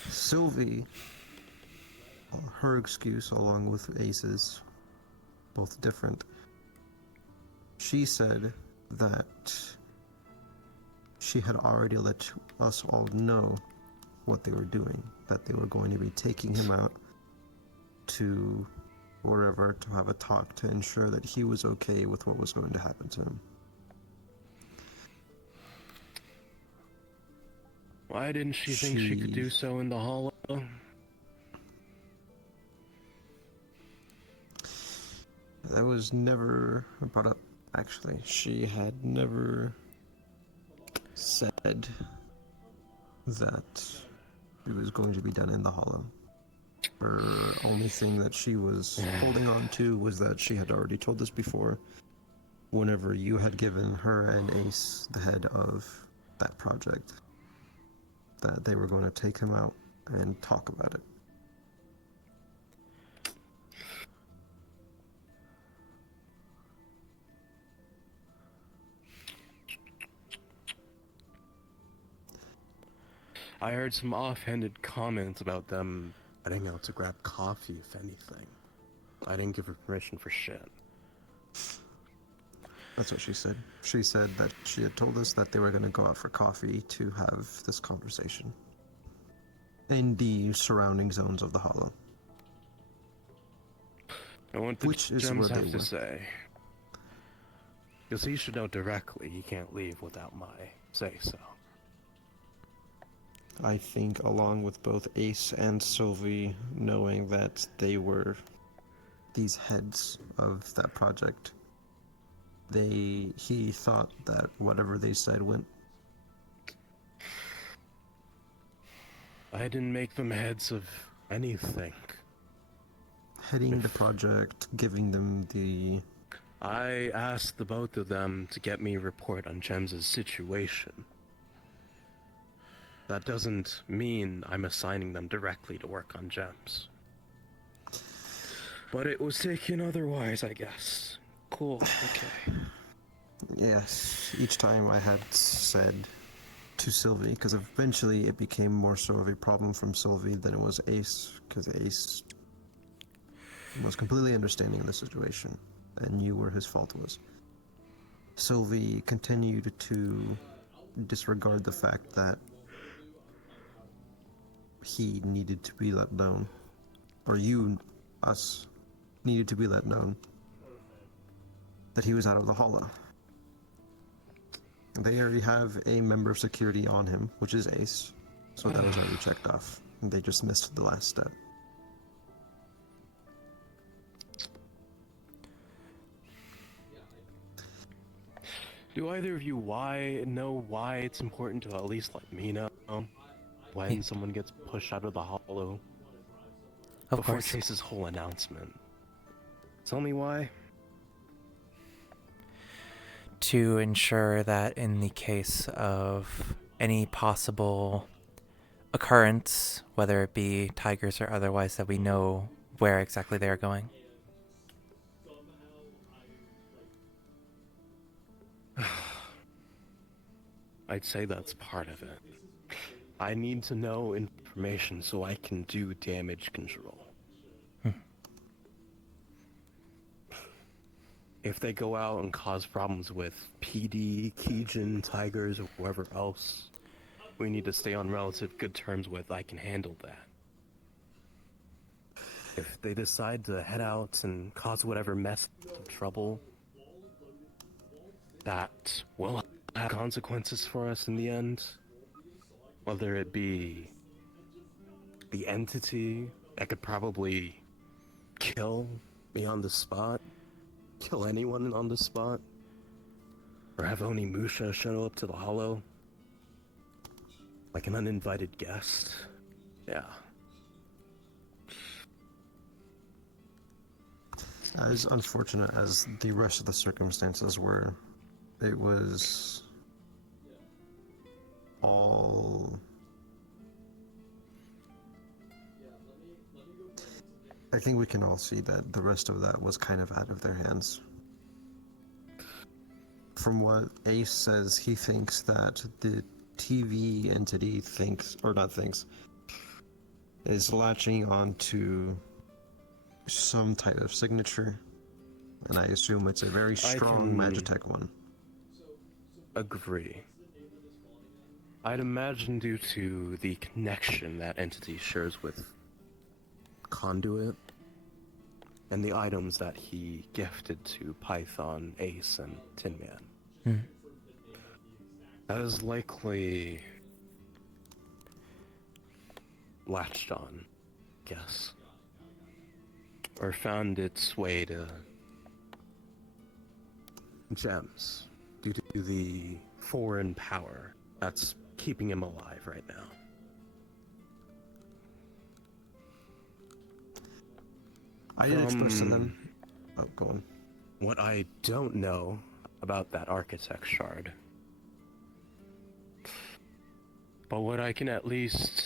Sylvie, her excuse along with Ace's, both different, she said that she had already let us all know what they were doing, that they were going to be taking him out to wherever to have a talk to ensure that he was okay with what was going to happen to him. Why didn't she think she could do so in the hollow? That was never brought up, actually. She had never said that it was going to be done in the hollow. Her only thing that she was holding on to was that she had already told us before, whenever you had given her and Ace the head of that project, that they were going to take him out and talk about it. I heard some offhanded comments about them heading out to grab coffee, if anything. I didn't give her permission for shit. That's what she said. She said that she had told us that they were going to go out for coffee to have this conversation in the surrounding zones of the hollow. I want the Which is Gems where they have to were. say. Because he should know directly he can't leave without my say-so. I think, along with both Ace and Sylvie knowing that they were these heads of that project, he thought that whatever they said went. I didn't make them heads of anything. Heading the project, giving them the. I asked the both of them to get me a report on Gems' situation. That doesn't mean I'm assigning them directly to work on Gems. But it was taken otherwise, I guess. Cool, okay. Yes, each time I had said to Sylvie, because eventually it became more so of a problem from Sylvie than it was Ace, because Ace was completely understanding of the situation and knew where his fault was. Sylvie continued to disregard the fact that he needed to be let known, or us, needed to be let known that he was out of the hollow. They already have a member of security on him, which is Ace, so that was already checked off. And they just missed the last step. Do either of you know why it's important to at least let me know when someone gets pushed out of the hollow? Of Before course. Chase's whole announcement. Tell me why. To ensure that in the case of any possible occurrence, whether it be tigers or otherwise, that we know where exactly they are going? I'd say that's part of it. I need to know information so I can do damage control. If they go out and cause problems with PD, Keijin, Tigers, or whoever else we need to stay on relative good terms with, I can handle that. If they decide to head out and cause whatever mess of trouble, that will have consequences for us in the end. Whether it be the entity that could probably kill me on the spot, kill anyone on the spot, or have Onimusha show up to the hollow like an uninvited guest. Yeah. As unfortunate as the rest of the circumstances were, it was all... I think we can all see that the rest of that was kind of out of their hands. From what Ace says, he thinks that the TV entity is latching onto some type of signature, and I assume it's a very strong Magitech one. Agree. I'd imagine due to the connection that entity shares with Conduit and the items that he gifted to Python, Ace, and Tin Man. That is likely latched on, guess. Or found its way to gems due to the foreign power that's keeping him alive right now. I did express to them... Oh, go on. What I don't know about that architect shard, but what I can at least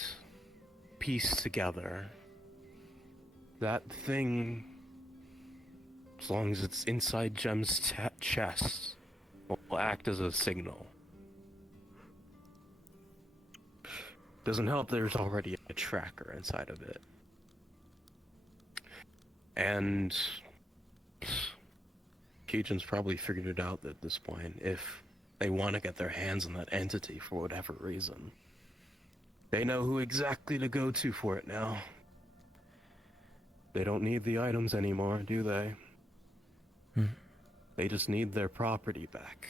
piece together, that thing, as long as it's inside Gem's chest, will act as a signal. Doesn't help there's already a tracker inside of it. And Keijin's probably figured it out at this point. If they want to get their hands on that entity for whatever reason, they know who exactly to go to for it now. They don't need the items anymore, do they? They just need their property back.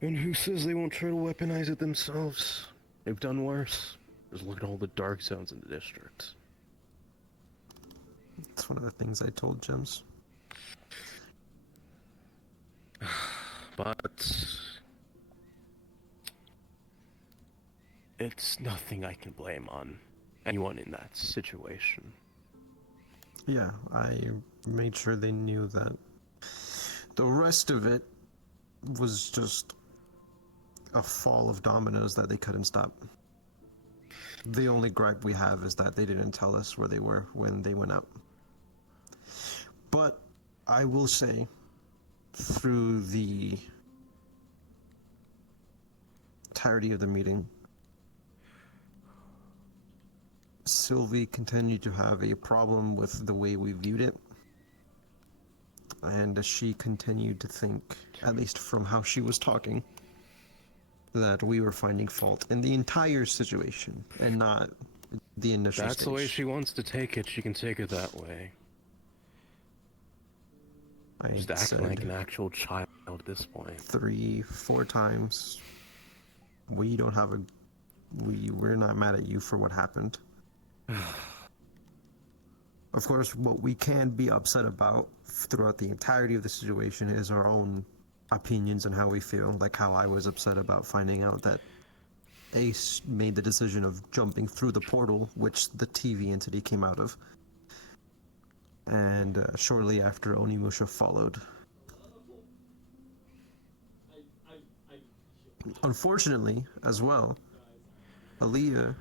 And who says they won't try to weaponize it themselves? They've done worse. Just look at all the dark zones in the district. It's one of the things I told Gems. But it's nothing I can blame on anyone in that situation. Yeah, I made sure they knew that the rest of it was just a fall of dominoes that they couldn't stop. The only gripe we have is that they didn't tell us where they were when they went out. But I will say, through the entirety of the meeting, Sylvie continued to have a problem with the way we viewed it. And she continued to think, at least from how she was talking, that we were finding fault in the entire situation and not the initial That's stage. the way she wants to take it. She can take it that way. I Just acting said like an actual child at this point. 3-4 times. We don't have a... We're not mad at you for what happened. Of course, what we can be upset about throughout the entirety of the situation is our own opinions and how we feel. Like how I was upset about finding out that Ace made the decision of jumping through the portal, which the TV entity came out of. And shortly after, Onimusha followed. Unfortunately, as well, Aliyah,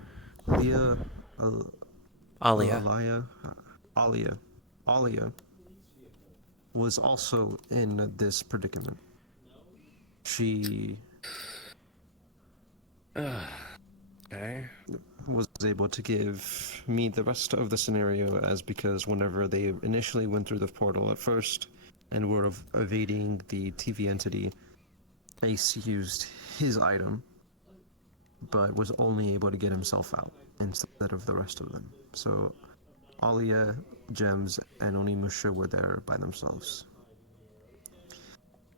Leah, Alia. Aliyah, Alia, Alia was also in this predicament. She Okay. was able to give me the rest of the scenario as because whenever they initially went through the portal at first and were evading the TV entity, Ace used his item, but was only able to get himself out instead of the rest of them. So Alia, Gems, and Onimusha were there by themselves.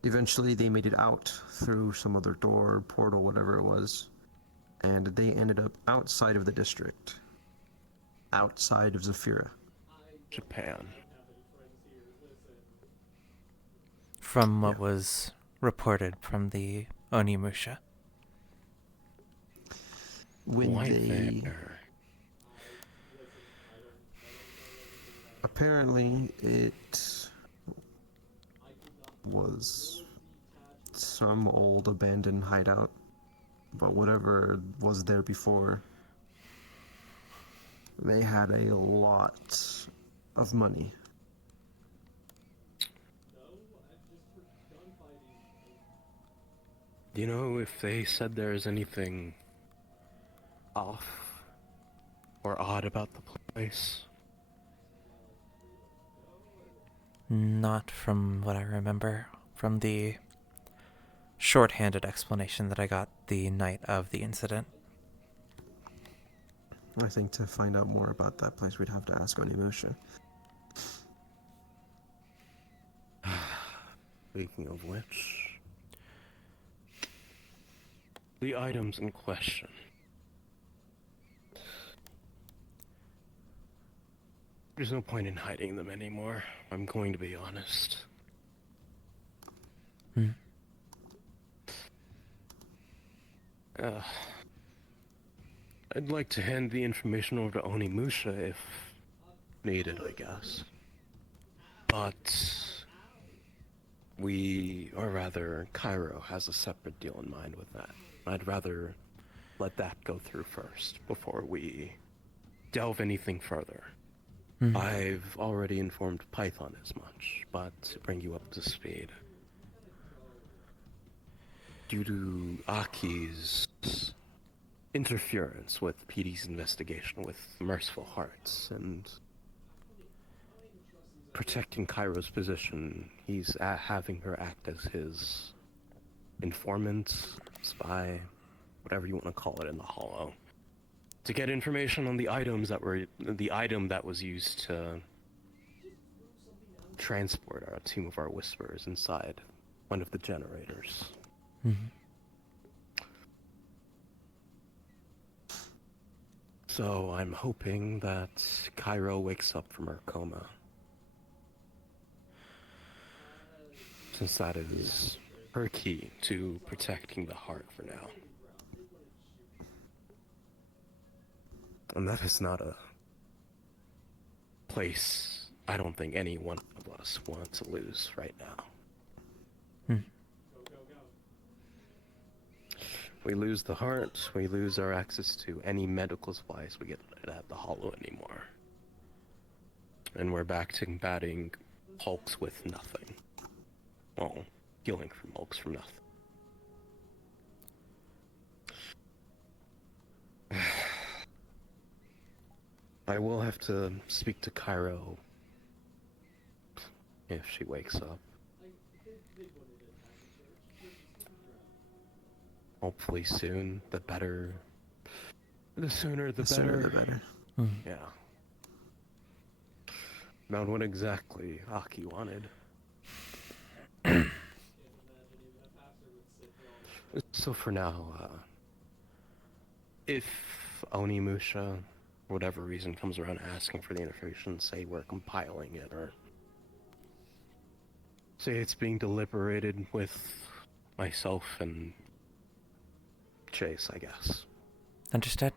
Eventually, they made it out through some other door, portal, whatever it was, and they ended up outside of the district, outside of Zafira. Japan. From what Yeah. was reported from the Onimusha. When Why they there? apparently it was some old abandoned hideout, but whatever was there before, they had a lot of money. Do you know if they said there's anything off or odd about the place? Not from what I remember from the shorthanded explanation that I got the night of the incident. I think to find out more about that place, we'd have to ask Onimusha. Speaking of which, the items in question. There's no point in hiding them anymore. I'm going to be honest. Hmm. I'd like to hand the information over to Onimusha if needed, I guess. But Cairo has a separate deal in mind with that. I'd rather let that go through first before we delve anything further. Hmm. I've already informed Python as much, but to bring you up to speed, due to Aki's interference with PD's investigation with Merciful Hearts and protecting Cairo's position, he's having her act as his informant, spy, whatever you want to call it in the Hollow, to get information on the item that was used to transport our team of our Whisperers inside one of the generators. Mm-hmm. So I'm hoping that Cairo wakes up from her coma, since that is her key to protecting the heart for now. And that is not a place I don't think any one of us want to lose right now. Hmm. We lose the heart, we lose our access to any medical supplies we get at the Hollow anymore. And we're back to combating hulks with nothing. Well, healing from hulks from nothing. I will have to speak to Cairo if she wakes up. Hopefully soon, the better. The sooner the better. Sooner the better. Mm-hmm. Yeah. About what exactly Aki wanted. So for now, if Onimusha, for whatever reason, comes around asking for the information, say we're compiling it, or say it's being deliberated with myself and Chase, I guess. Understood?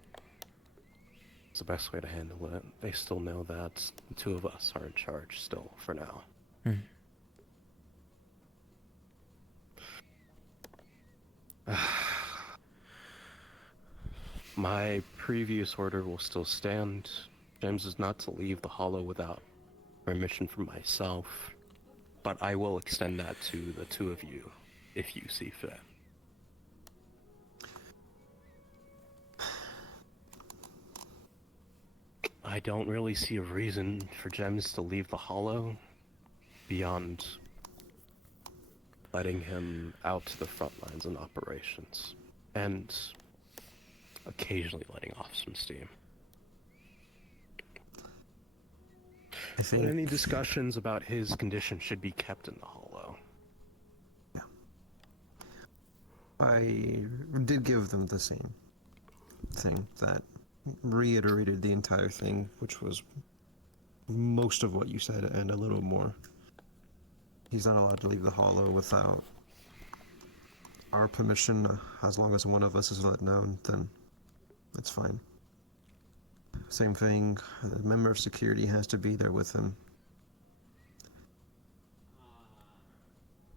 It's the best way to handle it. They still know that the two of us are in charge still, for now. Mm. My previous order will still stand. James is not to leave the Hollow without permission from myself, but I will extend that to the two of you, if you see fit. I don't really see a reason for James to leave the Hollow beyond letting him out to the front lines in operations, and occasionally letting off some steam. I think But any discussions about his condition should be kept in the Hollow. I did give them the same thing that reiterated the entire thing, which was most of what you said and a little more. He's not allowed to leave the Hollow without our permission. As long as one of us is let known, then it's fine. Same thing, a member of security has to be there with him.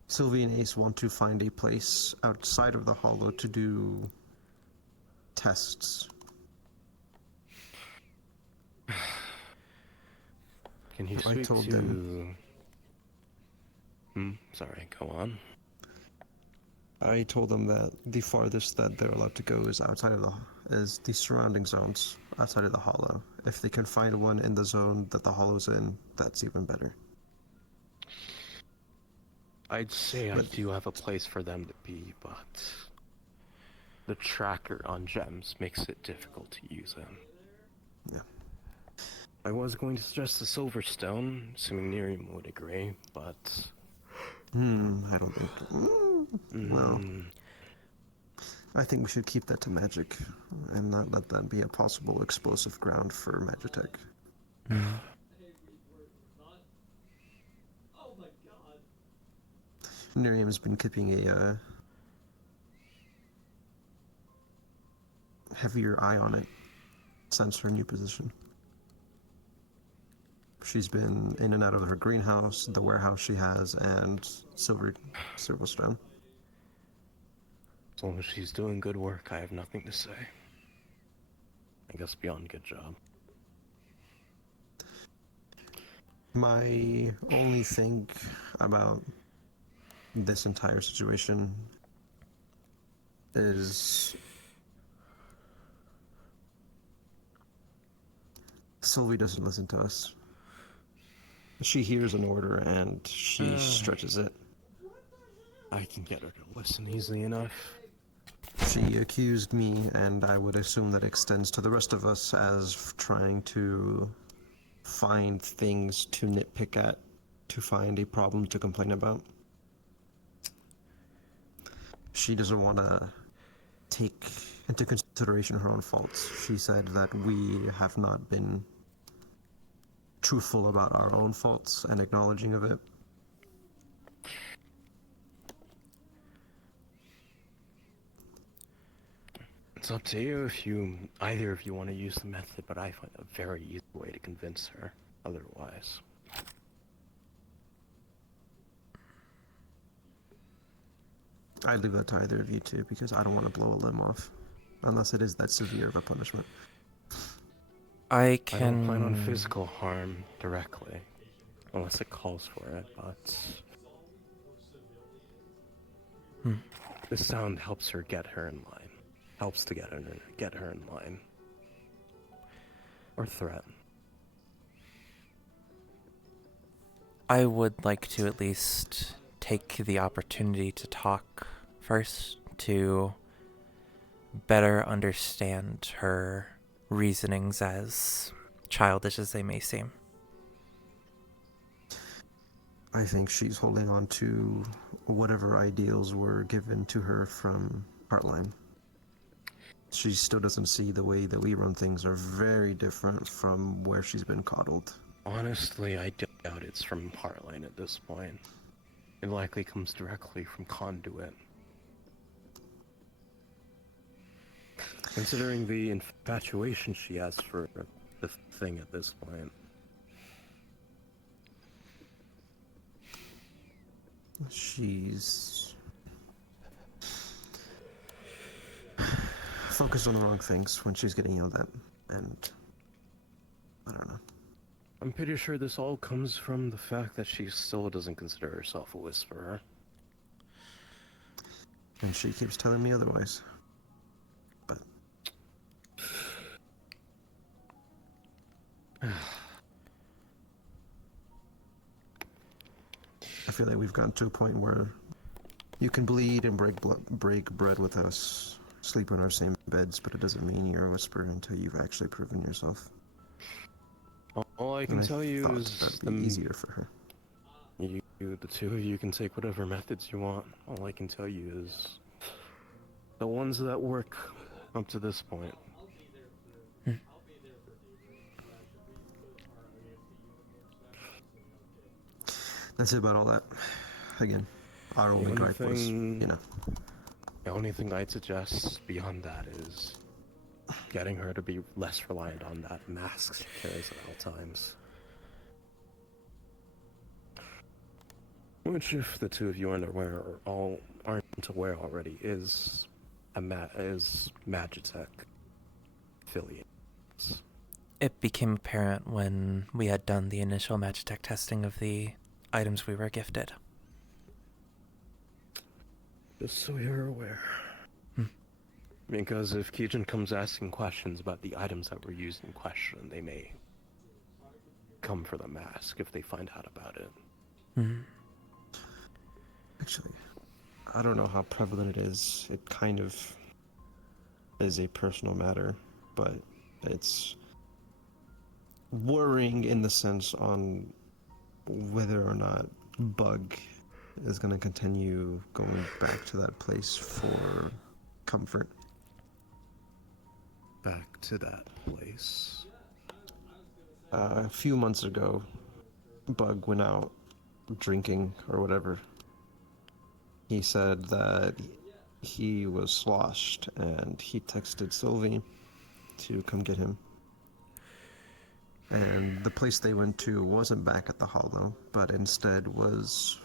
Sylvie and Ace want to find a place outside of the Hollow to do tests. Can you I speak told to... them. Sorry, go on. I told them that the farthest that they're allowed to go is outside of the surrounding zones outside of the Hollow. If they can find one in the zone that the Hollow's in, that's even better. I'd say I do have a place for them to be, but the tracker on gems makes it difficult to use them. Yeah. I was going to suggest the Silverstone, assuming Miriam would agree, but... I don't think... Well... I think we should keep that to magic, and not let that be a possible explosive ground for Magitech. Miriam's been keeping a heavier eye on it since her new position. She's been in and out of her greenhouse, the warehouse she has, and Silverstone. As long as she's doing good work, I have nothing to say. I guess beyond good job. My only thing about this entire situation is Sylvie doesn't listen to us. She hears an order and she stretches it. I can get her to listen easily enough. She accused me, and I would assume that extends to the rest of us as trying to find things to nitpick at, to find a problem to complain about. She doesn't want to take into consideration her own faults. She said that we have not been truthful about our own faults and acknowledging of it. It's up to you if either of you want to use the method, but I find a very easy way to convince her otherwise. I'd leave that to either of you two, because I don't want to blow a limb off. Unless it is that severe of a punishment. I I don't plan on can... physical harm directly, unless it calls for it, but... This sound helps her get her in line. Helps to get her in line. Or threat. I would like to at least take the opportunity to talk first to better understand her reasonings, as childish as they may seem. I think she's holding on to whatever ideals were given to her from Heartline. She still doesn't see the way that we run things are very different from where she's been coddled. Honestly, I doubt it's from Heartline at this point. It likely comes directly from Conduit. Considering the infatuation she has for the thing at this point. She's focused on the wrong things when she's getting yelled at, and I don't know. I'm pretty sure this all comes from the fact that she still doesn't consider herself a whisperer. And she keeps telling me otherwise. But I feel like we've gotten to a point where you can bleed and break bread with us, sleep in our same beds, but it doesn't mean you're a whisperer until you've actually proven yourself. All I can tell you thought is that'd be easier for her. The two of you can take whatever methods you want. All I can tell you is the ones that work up to this point. That's it about all that. Again, our only gripe was, The only thing I'd suggest beyond that is getting her to be less reliant on that mask she carries at all times. Which, if the two of you aren't aware already, is Magitech affiliates. It became apparent when we had done the initial Magitech testing of the items we were gifted. Just so you're aware. Because if Kijin comes asking questions about the items that were used in question, they may come for the mask if they find out about it. Actually, I don't know how prevalent it is. It kind of is a personal matter, but it's worrying in the sense on whether or not Bug is going to continue going back to that place for comfort. Back to that place. A few months ago, Bug went out drinking or whatever. He said that he was sloshed and he texted Sylvie to come get him. And the place they went to wasn't back at the Hollow, but instead was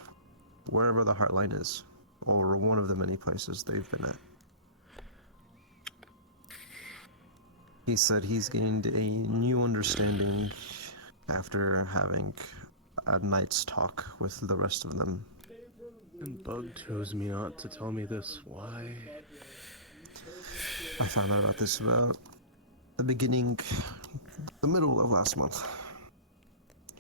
wherever the Heartline is, or one of the many places they've been at. He said he's gained a new understanding after having a night's talk with the rest of them. And Bug chose me not to tell me this. Why? I found out about this about the middle of last month.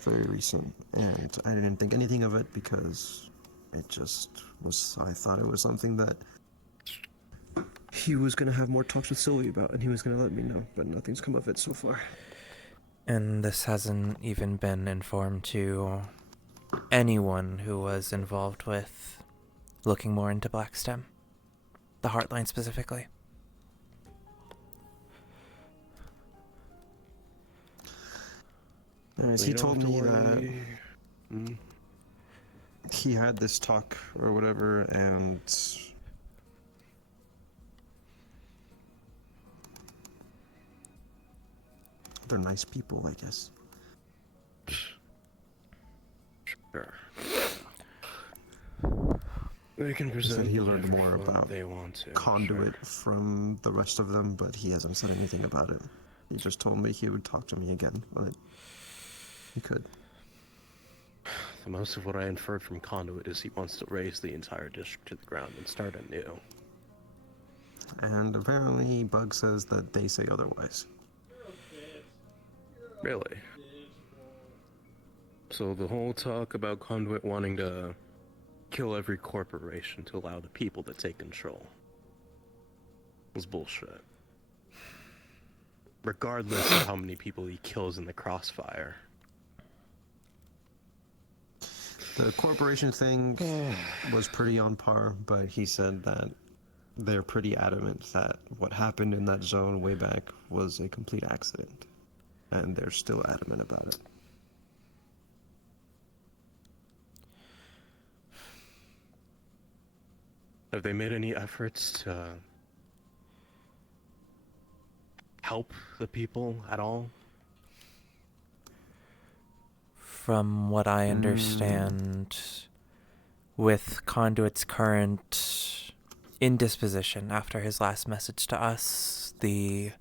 Very recent. And I didn't think anything of it because it just was, I thought it was something that he was going to have more talks with Sylvie about and he was going to let me know, but nothing's come of it so far. And this hasn't even been informed to anyone who was involved with looking more into Blackstem, the Heartline specifically. Anyways, he told me that he had this talk or whatever, and they're nice people, I guess. Sure. They can He present said he learned whatever more form about they want to. Conduit Sure. from the rest of them, but he hasn't said anything about it. He just told me he would talk to me again when he could. The most of what I inferred from Conduit is he wants to raise the entire district to the ground and start anew. And apparently Bug says that they say otherwise. Really? So the whole talk about Conduit wanting to kill every corporation to allow the people to take control was bullshit. Regardless of how many people he kills in the crossfire. The corporation thing was pretty on par, but he said that they're pretty adamant that what happened in that zone way back was a complete accident. And they're still adamant about it. Have they made any efforts to help the people at all? From what I understand, with Conduit's current indisposition after his last message to us. The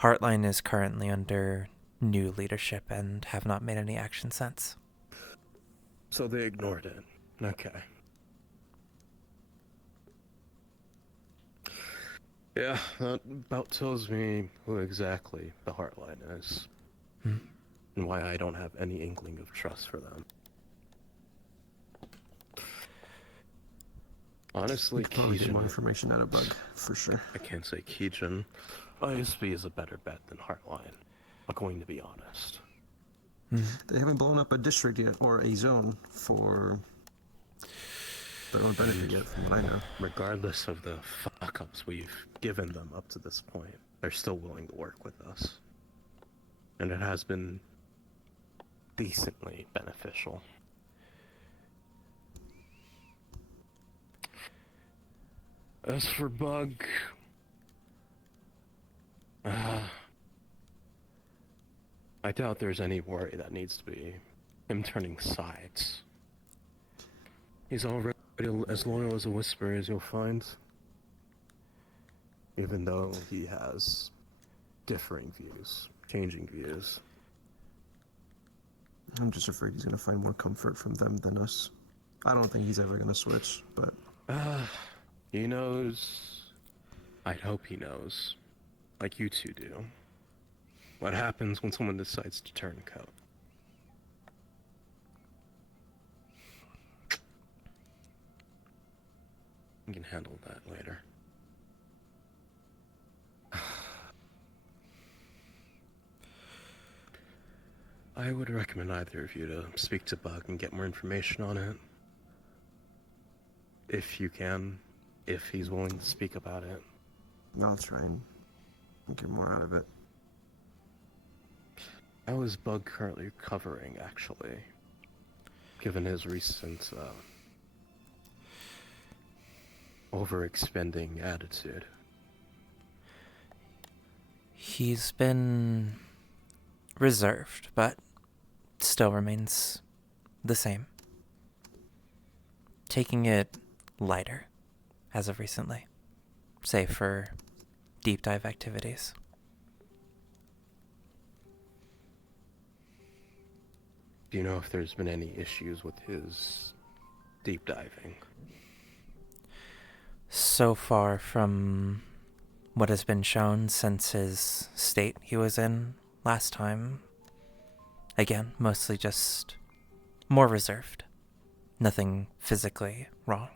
Heartline is currently under new leadership and have not made any action since. So they ignored it. Okay. Yeah, that about tells me who exactly the Heartline is. Hmm. And why I don't have any inkling of trust for them. Honestly, We could probably get more Keijin... information out of Bug, for sure. I can't say Keijin. ISB is a better bet than Heartline. I'm going to be honest. They haven't blown up a district yet, or a zone, for their own benefit yet, from what I know. Regardless of the fuck-ups we've given them up to this point, they're still willing to work with us. And it has been decently beneficial. As for Bug... I doubt there's any worry that needs to be him turning sides. He's already as loyal as a whisper as you'll find. Even though he has differing views, changing views. I'm just afraid he's going to find more comfort from them than us. I don't think he's ever going to switch, but... He knows... I'd hope he knows. Like you two do. What happens when someone decides to turn coat? We can handle that later. I would recommend either of you to speak to Bug and get more information on it. If you can. If he's willing to speak about it. I'll try and get more out of it. How is Bug currently recovering, actually? Given his recent, overexpending attitude. He's been reserved, but still remains the same. Taking it lighter as of recently, save for deep dive activities. Do you know if there's been any issues with his deep diving? So far from what has been shown since his state he was in last time, again, mostly just more reserved. Nothing physically wrong.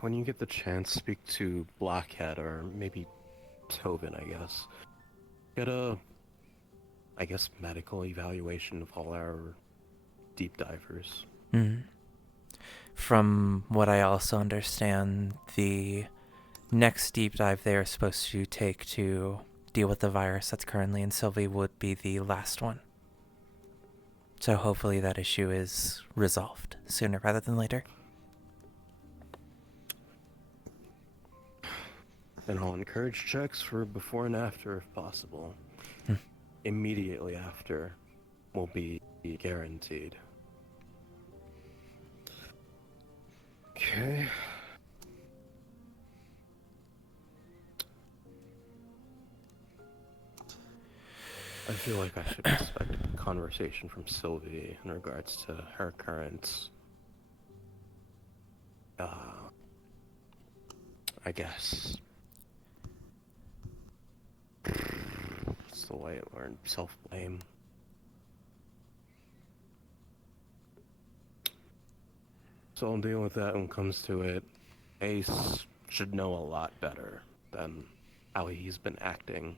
When you get the chance, speak to Blackhead or maybe Tobin, I guess. Get a, I guess, medical evaluation of all our deep divers. Mm. From what I also understand, the next deep dive they are supposed to take to deal with the virus that's currently in Sylvie would be the last one. So hopefully that issue is resolved sooner rather than later. And I'll encourage checks for before and after if possible. Immediately after will be guaranteed. Okay. I feel like I should expect a conversation from Sylvie in regards to her current, I guess, it's the way I learned self-blame. So I'll deal with that when it comes to it. Ace should know a lot better than how he's been acting.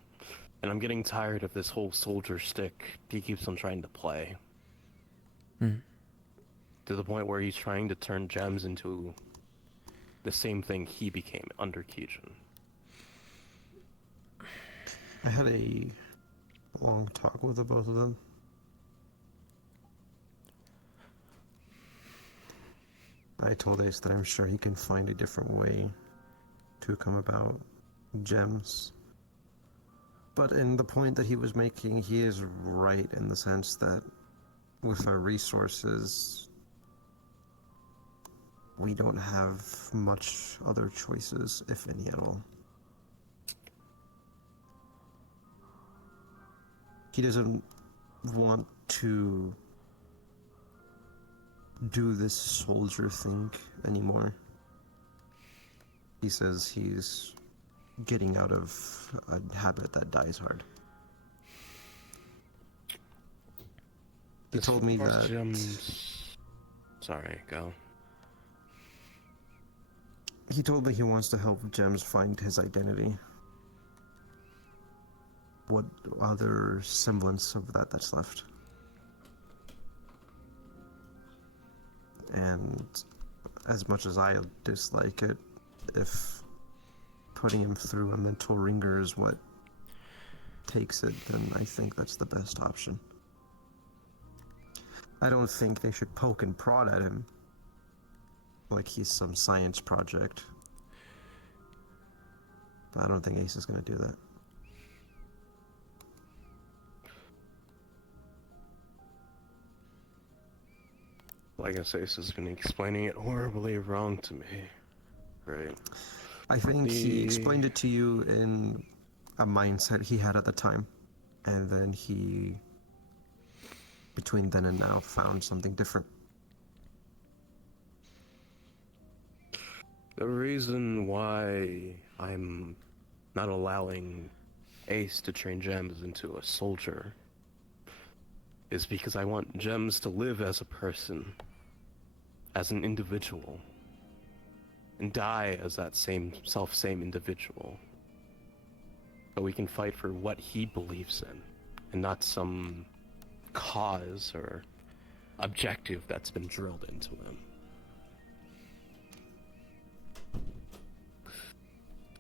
And I'm getting tired of this whole soldier stick he keeps on trying to play. Mm. To the point where he's trying to turn gems into the same thing he became under Keijin. I had a long talk with the both of them. I told Ace that I'm sure he can find a different way to come about gems. But in the point that he was making, he is right in the sense that with our resources, we don't have much other choices, if any at all. He doesn't want to do this soldier thing anymore. He says he's getting out of a habit that dies hard. He told me that... Sorry, go. He told me he wants to help Gems find his identity. What other semblance of that's left? And as much as I dislike it, if putting him through a mental ringer is what takes it, then I think that's the best option. I don't think they should poke and prod at him like he's some science project. But I don't think Ace is going to do that. Well, I guess Ace has been explaining it horribly wrong to me. Right. I think he explained it to you in a mindset he had at the time. And then he, between then and now, found something different. The reason why I'm not allowing Ace to train Gems into a soldier is because I want Gems to live as a person, as an individual, and die as that same individual. So we can fight for what he believes in, and not some cause or objective that's been drilled into him.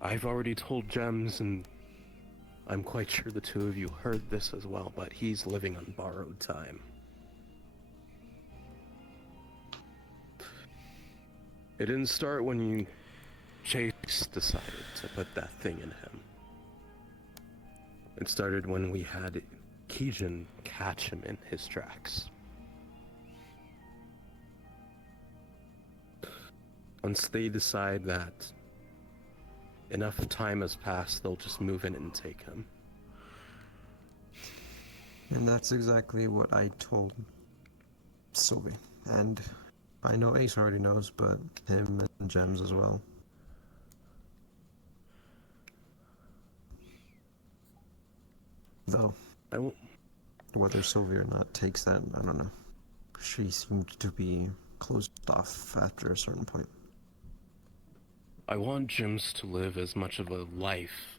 I've already told Gems, and I'm quite sure the two of you heard this as well, but he's living on borrowed time. It didn't start when Chase decided to put that thing in him. It started when we had Keijin catch him in his tracks. Once they decide that enough time has passed, they'll just move in and take him. And that's exactly what I told Sylvie. And I know Ace already knows, but him and Gems as well. Though, whether Sylvie or not takes that, I don't know. She seemed to be closed off after a certain point. I want Gems to live as much of a life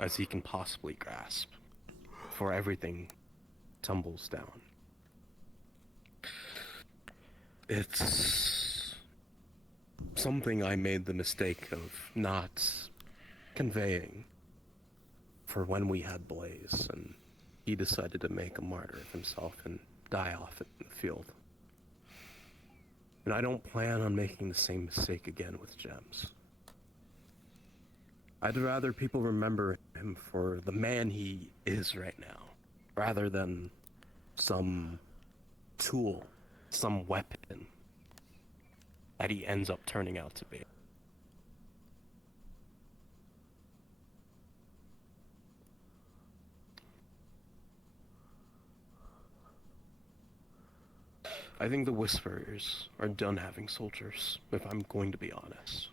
as he can possibly grasp, before everything tumbles down. It's something I made the mistake of not conveying for when we had Blaze, and he decided to make a martyr of himself and die off in the field. And I don't plan on making the same mistake again with Gems. I'd rather people remember him for the man he is right now, rather than some tool, some weapon that he ends up turning out to be. I think the Whisperers are done having soldiers, if I'm going to be honest.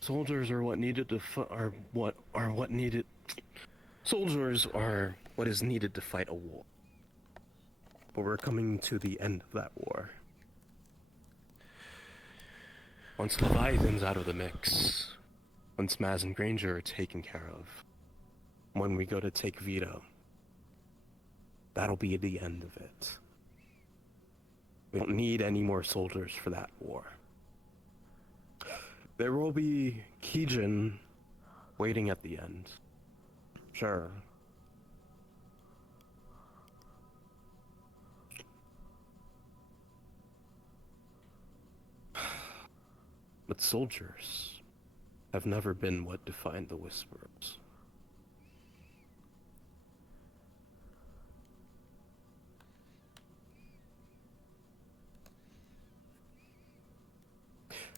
Soldiers are what needed to Soldiers are what is needed to fight a war. But we're coming to the end of that war. Once Leviathan's out of the mix, once Maz and Granger are taken care of, when we go to take Vito, that'll be the end of it. We don't need any more soldiers for that war. There will be Keijin waiting at the end. Sure. But soldiers have never been what defined the Whisperers.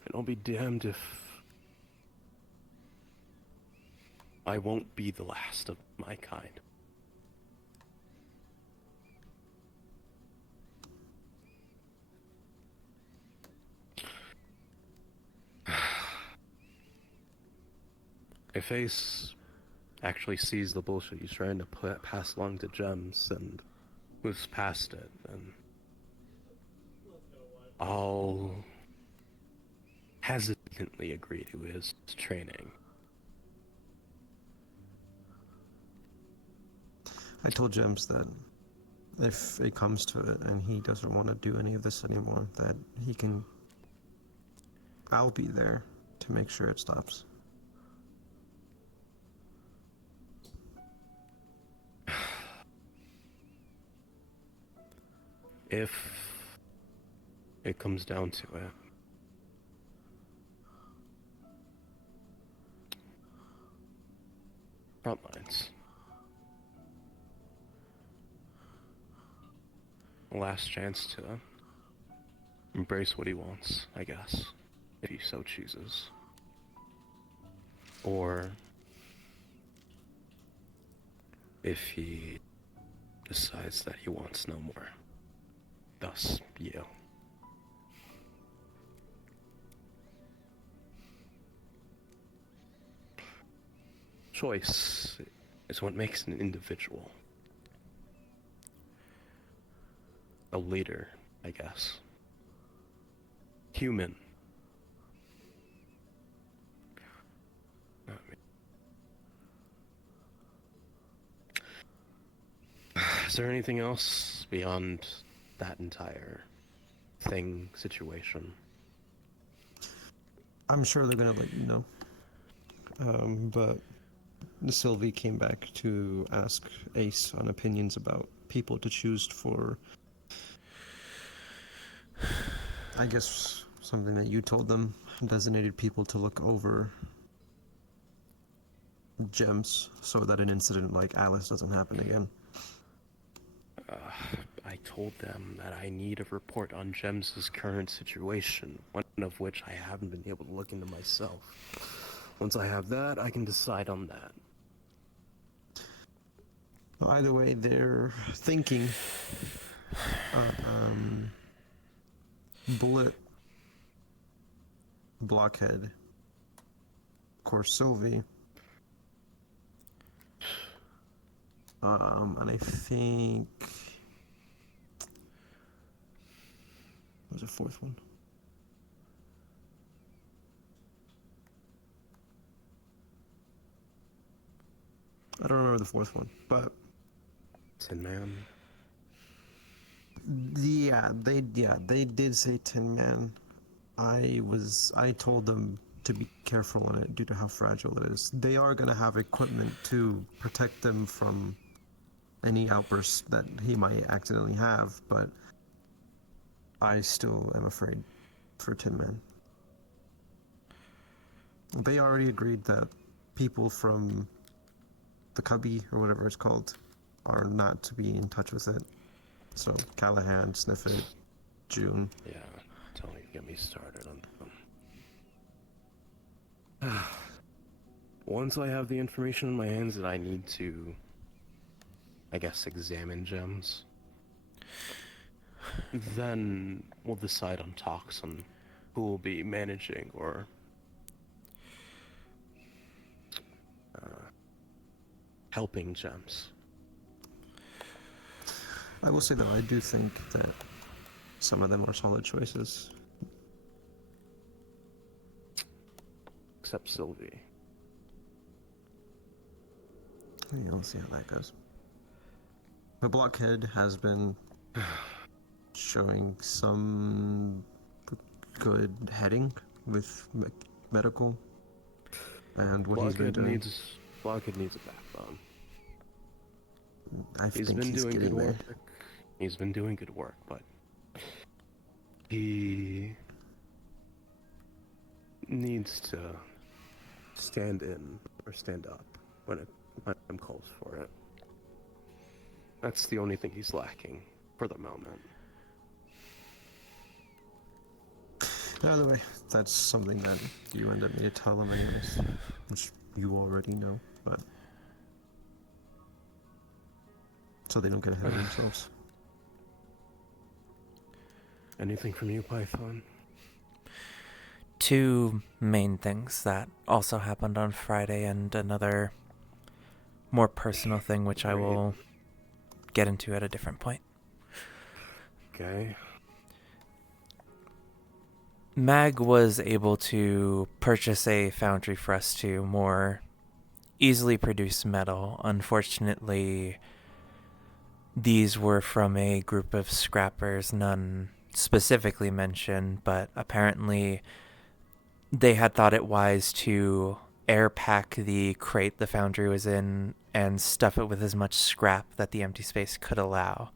And I'll be damned if I won't be the last of my kind. If Ace actually sees the bullshit he's trying to pass along to Gems and moves past it, then I'll hesitantly agree to his training. I told James that if it comes to it and he doesn't want to do any of this anymore, that he can. I'll be there to make sure it stops. If it comes down to it, front lines. Last chance to embrace what he wants, I guess, if he so chooses. Or if he decides that he wants no more. Thus, you. Choice is what makes an individual a leader, I guess. Human. Is there anything else beyond that entire situation? I'm sure they're gonna let you know. But Sylvie came back to ask Ace on opinions about people to choose for. I guess something that you told them, designated people to look over Gems so that an incident like Alice doesn't happen again. I told them that I need a report on Gems' current situation, one of which I haven't been able to look into myself. Once I have that, I can decide on that. Well, either way, they're thinking Bullet, Blockhead, of course Sylvie, and I think what was the fourth one? I don't remember the fourth one, but Tin Man. They did say Tin Man. I told them to be careful on it due to how fragile it is. They are gonna have equipment to protect them from any outbursts that he might accidentally have, but I still am afraid for Tin Man. They already agreed that people from the Cubby or whatever it's called are not to be in touch with it. So Callahan, Sniffit, June. Yeah, don't even get me started on them. Once I have the information in my hands that I need to, I guess, examine Gems, then we'll decide on talks on who will be managing or helping Gems. I will say though, I do think that some of them are solid choices. Except Sylvie. Yeah, let's see how that goes. The Blockhead has been showing some good heading with medical and what he's been doing. Blockhead needs a backbone. He's been doing good there. work. He's been doing good work, but he needs to stand in or stand up when time calls for it. That's the only thing he's lacking for the moment. By the way, that's something that you ended me to tell them anyways, which you already know, but so they don't get ahead of themselves. Anything from you, Python? Two main things that also happened on Friday, and another more personal thing, which I will get into at a different point. Okay. Mag was able to purchase a foundry for us to more easily produce metal. Unfortunately, these were from a group of scrappers, none specifically mentioned, but apparently they had thought it wise to air pack the crate the foundry was in and stuff it with as much scrap that the empty space could allow.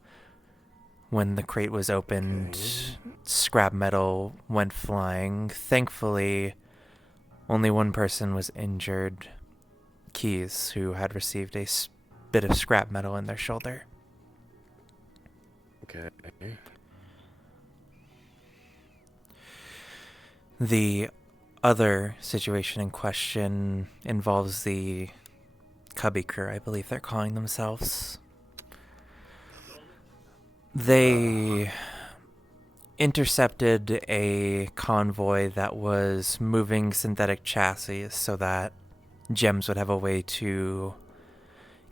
When the crate was opened, scrap metal went flying. Thankfully, only one person was injured, Keys, who had received a bit of scrap metal in their shoulder. Okay. The other situation in question involves the Cubby crew, I believe they're calling themselves. They intercepted a convoy that was moving synthetic chassis so that Gems would have a way to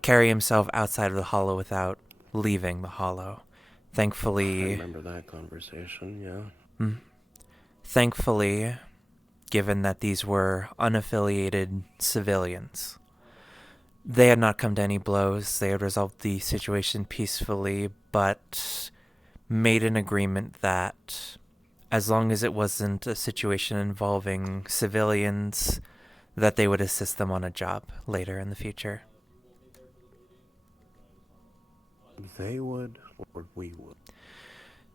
carry himself outside of the hollow without leaving the hollow. Thankfully, I remember that conversation, yeah. Thankfully, given that these were unaffiliated civilians, they had not come to any blows. They had resolved the situation peacefully, but made an agreement that as long as it wasn't a situation involving civilians, that they would assist them on a job later in the future. They would, or we would?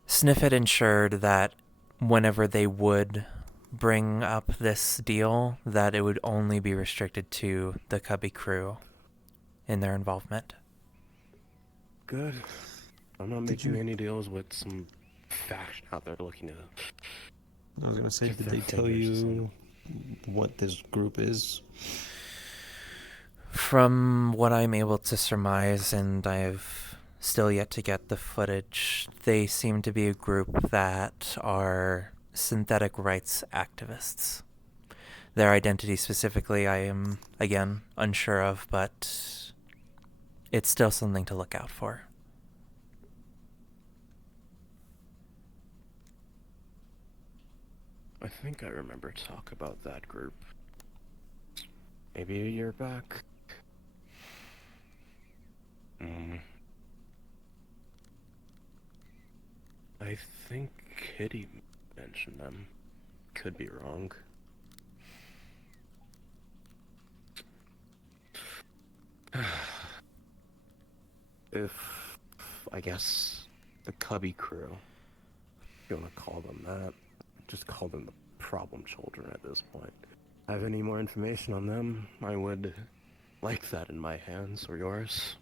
Sniff had ensured that whenever they would bring up this deal, that it would only be restricted to the Cubby crew in their involvement. Good. I'm not making any deals with some faction out there looking to... I was gonna say, Get did their they tell fingers you what this group is? From what I'm able to surmise, and I've still yet to get the footage, they seem to be a group that are synthetic rights activists. Their identity specifically, I am, again, unsure of, but it's still something to look out for. I think I remember talk about that group. Maybe a year back. I think Kitty mentioned them. Could be wrong. If, I guess, the Cubby crew, if you want to call them that, just call them the problem children at this point. Have any more information on them? I would like that in my hands, or yours.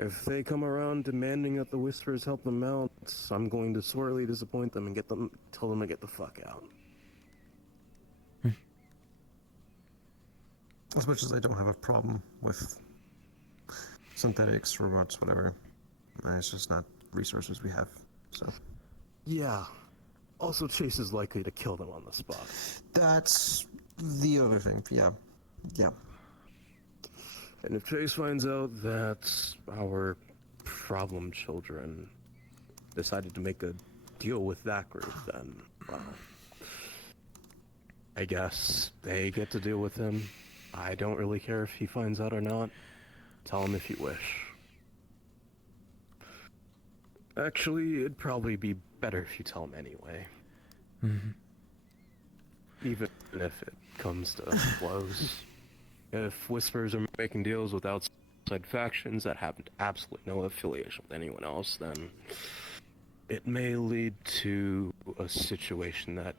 If they come around demanding that the Whisperers help them out, I'm going to sorely disappoint them and tell them to get the fuck out. As much as I don't have a problem with synthetics, robots, whatever, it's just not resources we have, so. Yeah. Also, Chase is likely to kill them on the spot. That's the other thing, yeah. Yeah. And if Chase finds out that our problem children decided to make a deal with that group, then, well, I guess they get to deal with him. I don't really care if he finds out or not. Tell him if you wish. Actually, it'd probably be better if you tell him anyway. Even if it comes to blows. If Whispers are making deals with outside factions that have absolutely no affiliation with anyone else, then it may lead to a situation that,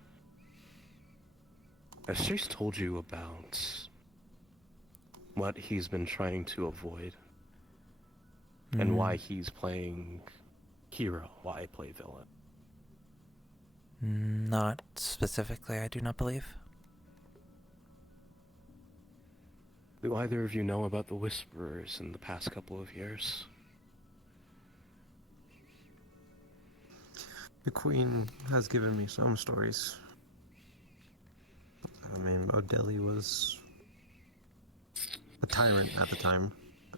as Chase told you about what he's been trying to avoid. and why he's playing hero, why I play villain. Not specifically, I do not believe. Do either of you know about the Whisperers in the past couple of years? The Queen has given me some stories. I mean, Odeli was a tyrant at the time,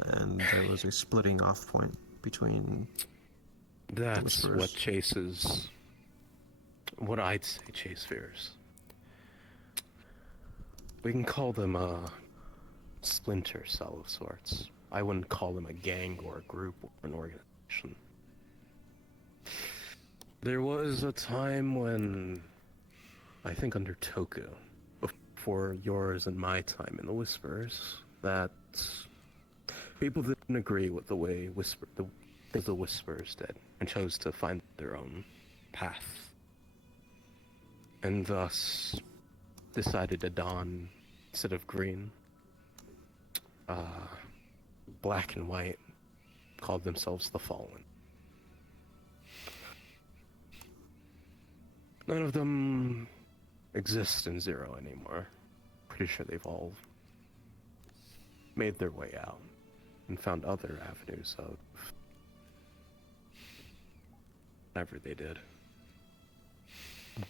and there was a splitting off point between the That's Whisperers. what chases... what I'd say Chase fears. We can call them a splinter cell of sorts. I wouldn't call them a gang or a group or an organization. There was a time when, I think under Toku, before yours and my time in the Whispers, that people didn't agree with the way the Whispers did, and chose to find their own path. And thus decided to don, instead of green, black and white, called themselves the Fallen. None of them exist in Zero anymore. Pretty sure they've all made their way out and found other avenues of whatever they did.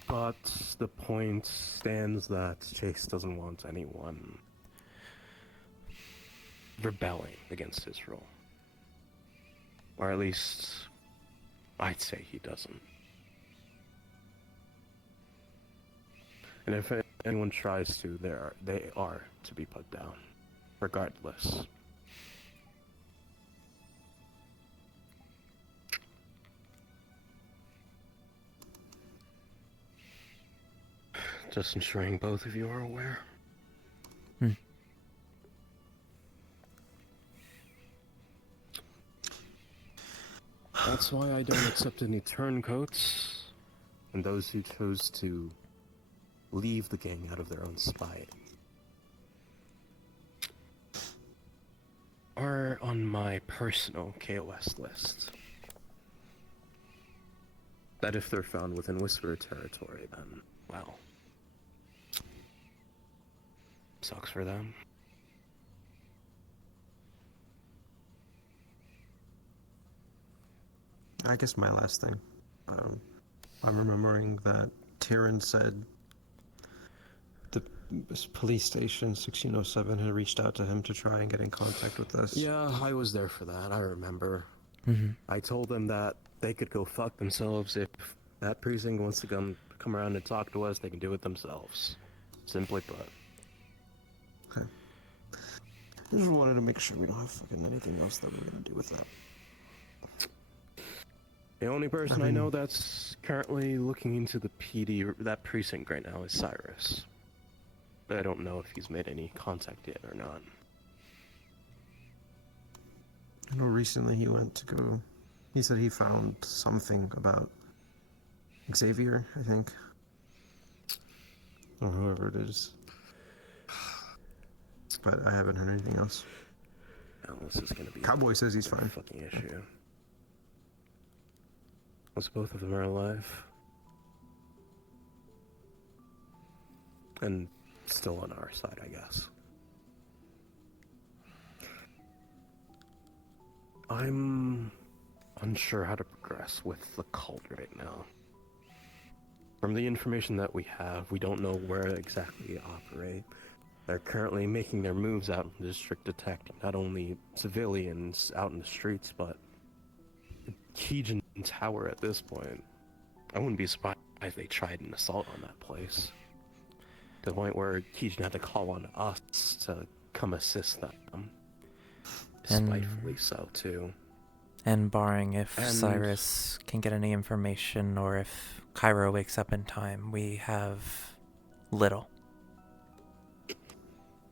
But the point stands that Chase doesn't want anyone rebelling against his rule. Or at least, I'd say he doesn't. And if anyone tries to, they are to be put down, regardless. Just ensuring both of you are aware. That's why I don't accept any turncoats, and those who chose to leave the gang out of their own spite are on my personal KOS list. That if they're found within Whisperer territory, then, well, sucks for them. I guess my last thing. I'm remembering that Tyrion said the police station 1607 had reached out to him to try and get in contact with us. Yeah, I was there for that, I remember. I told them that they could go fuck themselves. If that precinct wants to come around and talk to us, they can do it themselves. Simply put. Okay. Just wanted to make sure we don't have fucking anything else that we're gonna do with that. The only person I know that's currently looking into the PD, that precinct right now, is Cyrus. But I don't know if he's made any contact yet or not. I know recently he went to go... He said he found something about Xavier, I think. Or whoever it is. But I haven't heard anything else. Now this is gonna be Cowboy says he's fine. fucking issue. Once both of them are alive. And still on our side, I guess. I'm unsure how to progress with the cult right now. From the information that we have, we don't know where exactly they operate. They're currently making their moves out in the district, detecting not only civilians out in the streets, but Keegan Tower at this point. I wouldn't be surprised if they tried an assault on that place. To the point where Keegan had to call on us to come assist them. Spitefully so, too. And barring if Cyrus can get any information or if Cairo wakes up in time, we have little.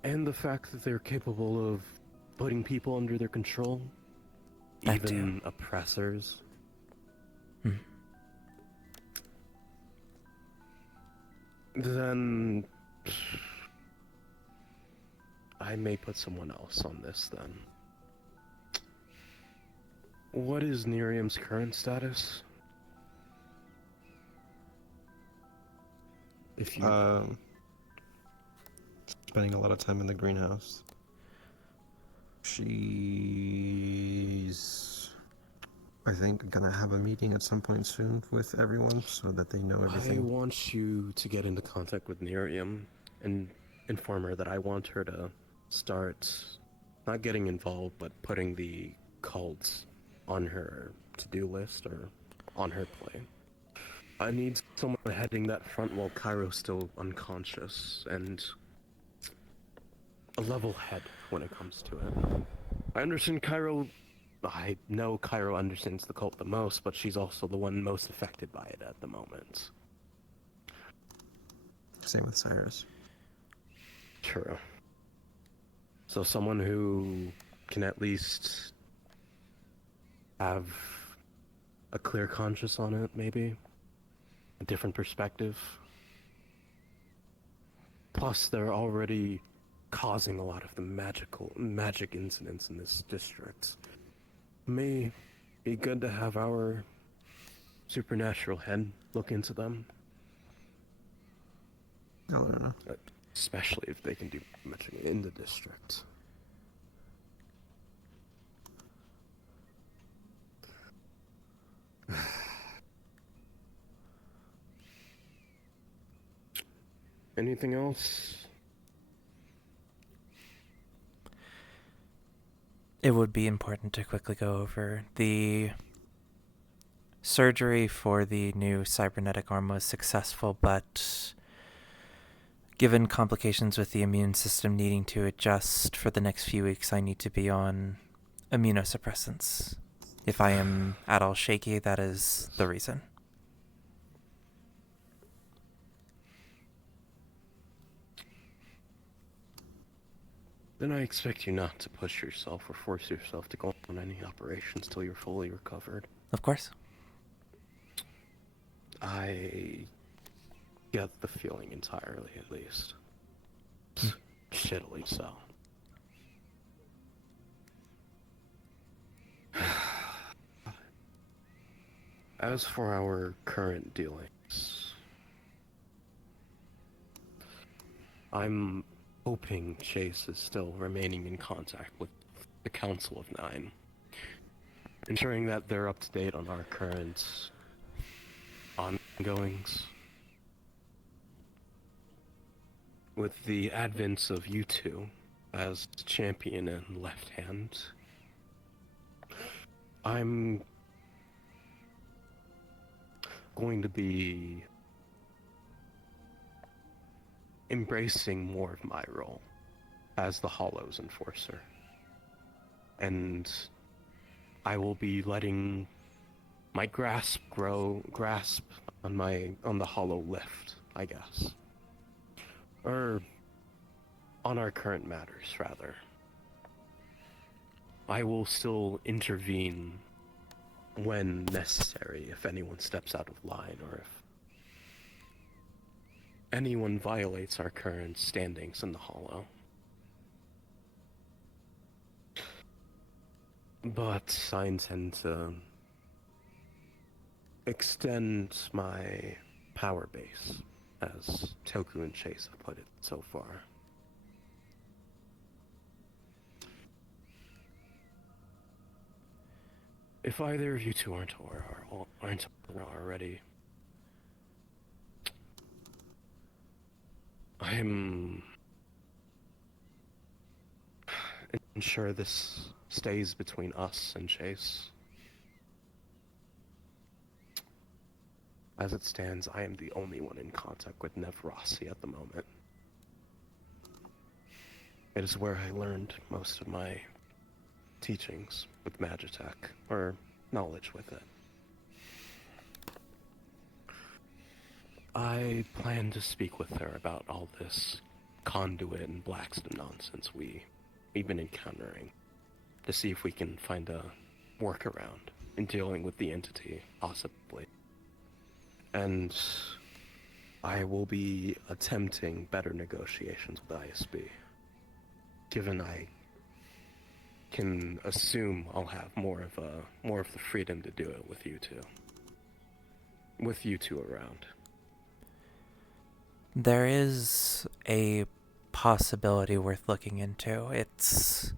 And the fact that they're capable of putting people under their control. That Even oppressors. Then I may put someone else on this then. What is Nerium's current status? If you... Spending a lot of time in the greenhouse. She's, I think, gonna have a meeting at some point soon with everyone so that they know everything. I want you to get into contact with Nerium and inform her that I want her to start not getting involved, but putting the cults on her to-do list or on her plate. I need someone heading that front while Cairo's still unconscious, and a level head when it comes to it. I understand I know Cairo understands the cult the most, but she's also the one most affected by it at the moment. Same with Cyrus. True. So someone who can at least have a clear conscience on it, maybe? A different perspective? Plus, they're already causing a lot of the magic incidents in this district. May be good to have our supernatural head look into them. I'll let her know. Especially if they can do magic in the district. Anything else? It would be important to quickly go over the surgery for the new cybernetic arm was successful, but given complications with the immune system needing to adjust for the next few weeks, I need to be on immunosuppressants. If I am at all shaky, that is the reason. Then I expect you not to push yourself or force yourself to go on any operations till you're fully recovered. Of course. I get the feeling entirely, at least. Shittily so. As for our current dealings, I'm hoping Chase is still remaining in contact with the Council of Nine, ensuring that they're up to date on our current ongoings. With the advent of you two as champion and left hand, I'm going to be embracing more of my role as the Hollow's enforcer. And I will be letting my grasp on the Hollow lift, I guess. Or on our current matters, rather. I will still intervene when necessary if anyone steps out of line or if anyone violates our current standings in the Hollow. But I intend to extend my power base, as Toku and Chase have put it so far. If either of you two aren't already, I'm ensure this stays between us and Chase. As it stands, I am the only one in contact with Nevrasi at the moment. It is where I learned most of my teachings with Magitech, or knowledge with it. I plan to speak with her about all this conduit and Blackstone nonsense we've been encountering, to see if we can find a workaround in dealing with the entity, possibly. And I will be attempting better negotiations with ISB, given I can assume I'll have more of the freedom to do it with you two. With you two around. There is a possibility worth looking into. It's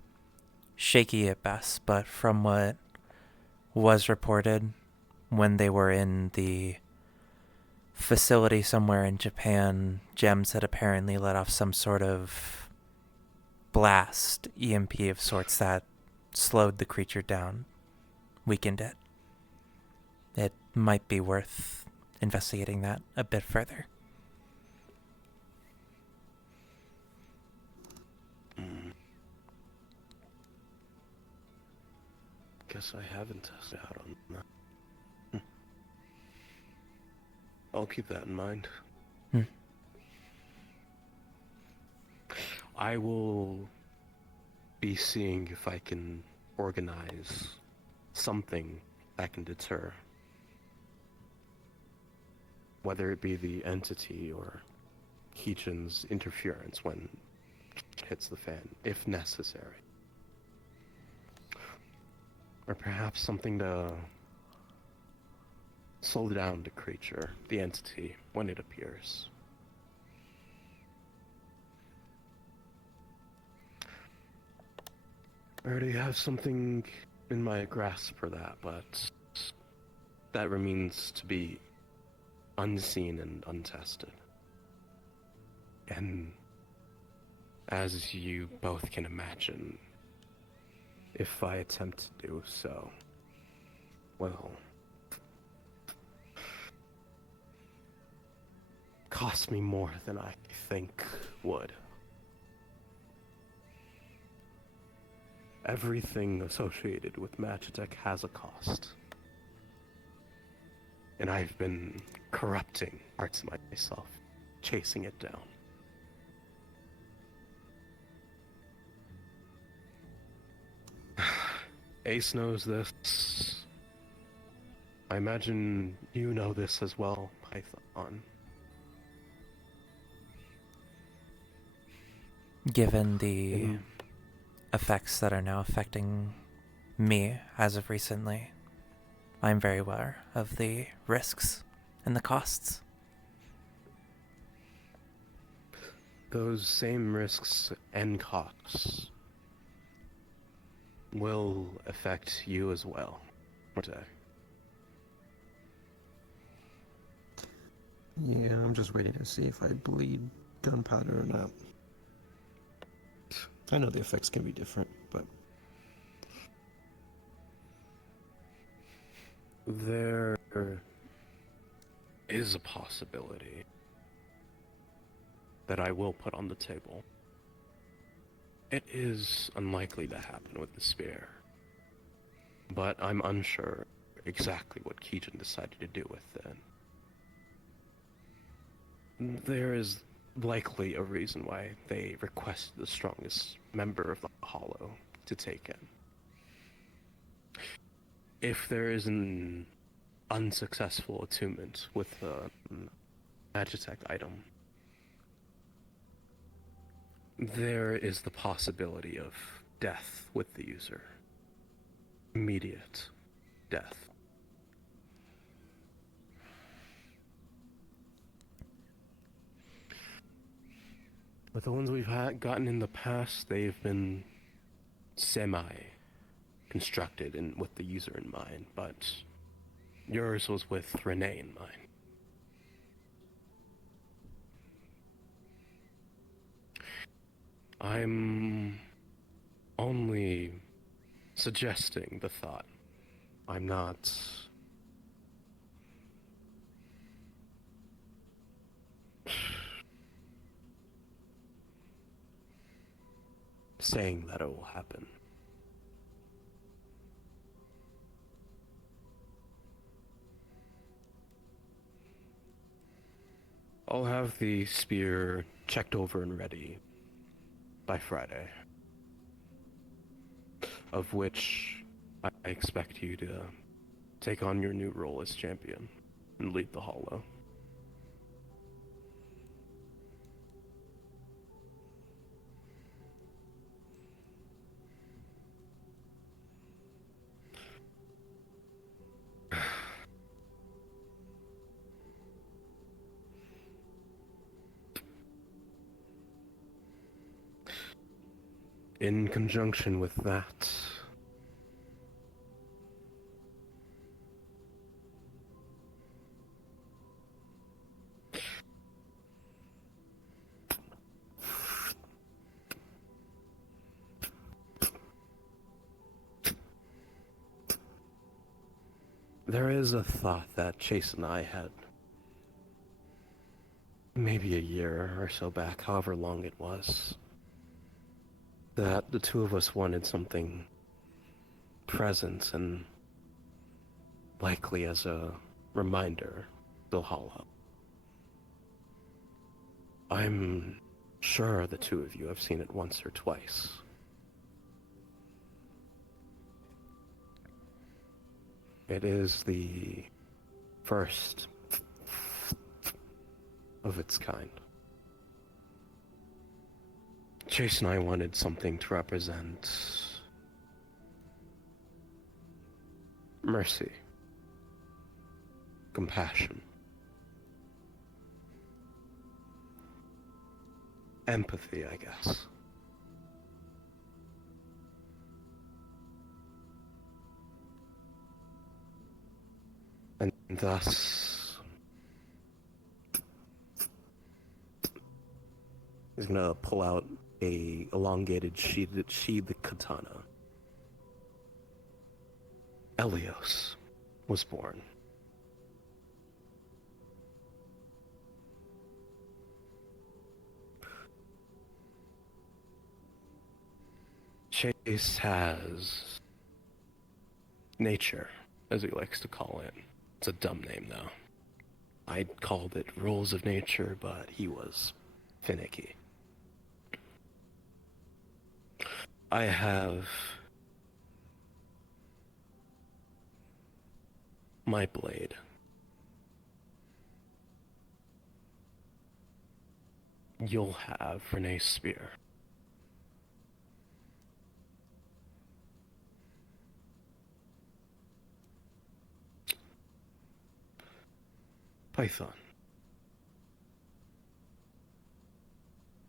shaky at best, but from what was reported when they were in the facility somewhere in Japan, Gems had apparently let off some sort of blast, EMP of sorts, that slowed the creature down, weakened it. It might be worth investigating that a bit further. Guess I haven't tested out on that. I'll keep that in mind. I will be seeing if I can organize something that can deter. Whether it be the entity or Keechan's interference when it hits the fan, if necessary. Or perhaps something to slow down the creature, the entity, when it appears. I already have something in my grasp for that, but that remains to be unseen and untested. And as you both can imagine, if I attempt to do so, well, cost me more than I think would. Everything associated with Magitech has a cost. And I've been corrupting parts of myself, chasing it down. Ace knows this. I imagine you know this as well, Python. Given the effects that are now affecting me as of recently, I'm very aware of the risks and the costs. Those same risks and costs will affect you as well, won't they? Yeah, I'm just waiting to see if I bleed gunpowder or not. I know the effects can be different, but... There is a possibility that I will put on the table. It is unlikely to happen with the spear, but I'm unsure exactly what Keechan decided to do with it. There is likely a reason why they requested the strongest member of the Hollow to take in. If there is an unsuccessful attunement with the Magitech item, there is the possibility of death with the user. Immediate death. But the ones we've gotten in the past, they've been semi-constructed and with the user in mind, but yours was with Renee in mind. I'm only suggesting the thought. I'm not saying that it will happen. I'll have the spear checked over and ready by Friday, of which I expect you to take on your new role as champion and lead the Hollow. In conjunction with that, there is a thought that Chase and I had maybe a year or so back, however long it was, that the two of us wanted something present and likely as a reminder, still hollow. I'm sure the two of you have seen it once or twice. It is the first of its kind. Chase and I wanted something to represent mercy, compassion, empathy, I guess. And thus, he's gonna pull out a elongated sheathed katana. Elios was born. Chase has nature, as he likes to call it. It's a dumb name, though. I called it rules of nature, but he was finicky. I have my blade. You'll have Renee's spear. Python.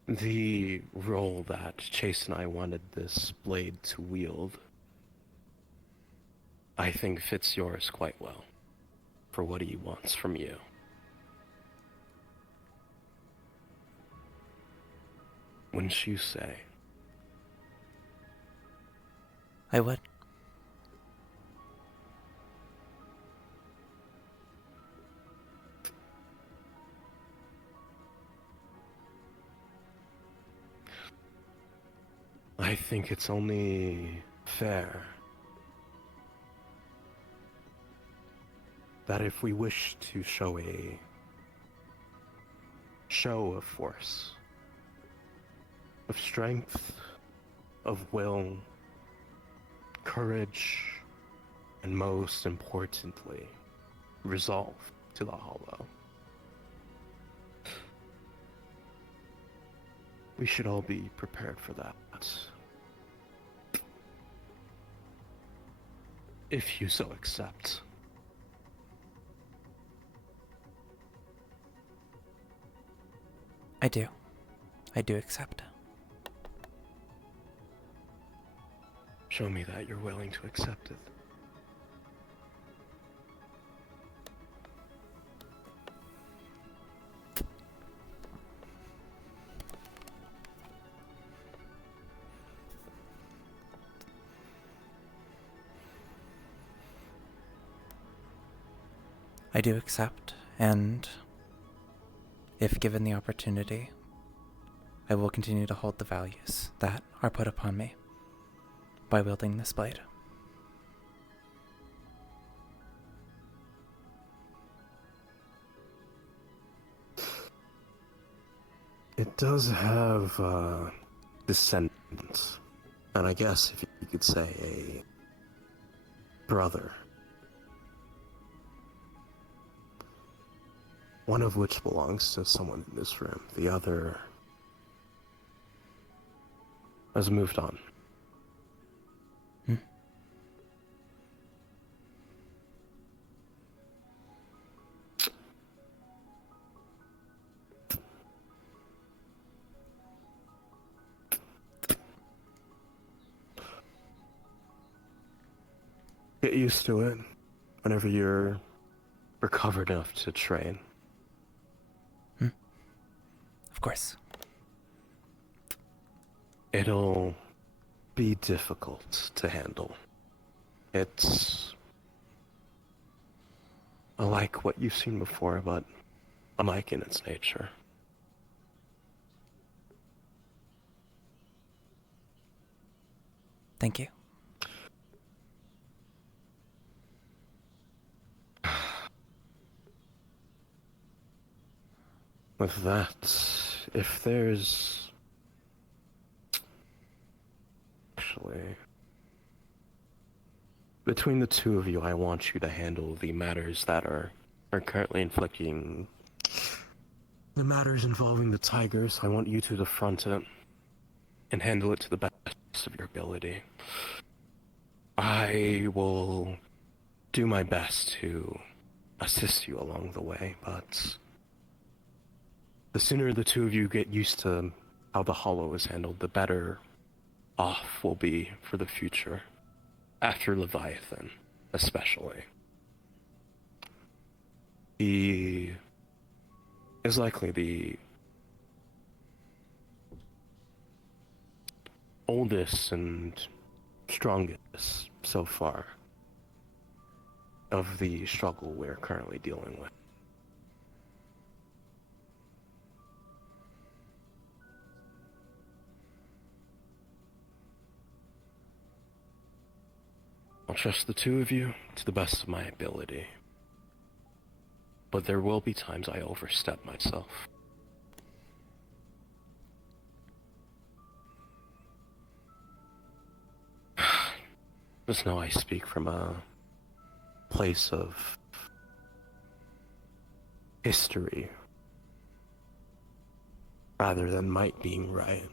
The role that Chase and I wanted this blade to wield, I think fits yours quite well, for what he wants from you. Wouldn't you say? I would. I think it's only fair that if we wish to show a show of force, of strength, of will, courage, and most importantly, resolve to the hollow, we should all be prepared for that. If you so accept. I do. I do accept. Show me that you're willing to accept it. I do accept, and if given the opportunity, I will continue to hold the values that are put upon me by wielding this blade. It does have descendants, and I guess if you could say a brother. One of which belongs to someone in this room. The other has moved on. get used to it whenever you're recovered enough to train. Of course. It'll be difficult to handle. It's unlike what you've seen before, but unlike in its nature. Thank you. With that, if there's... Actually... Between the two of you, I want you to handle the matters that are currently inflicting... The matters involving the tigers. I want you to confront it and handle it to the best of your ability. I will do my best to assist you along the way, but the sooner the two of you get used to how the Hollow is handled, the better off we'll be for the future. After Leviathan, especially. He is likely the oldest and strongest so far of the struggle we're currently dealing with. I'll trust the two of you to the best of my ability. But there will be times I overstep myself. Just know I speak from a place of history rather than might being right.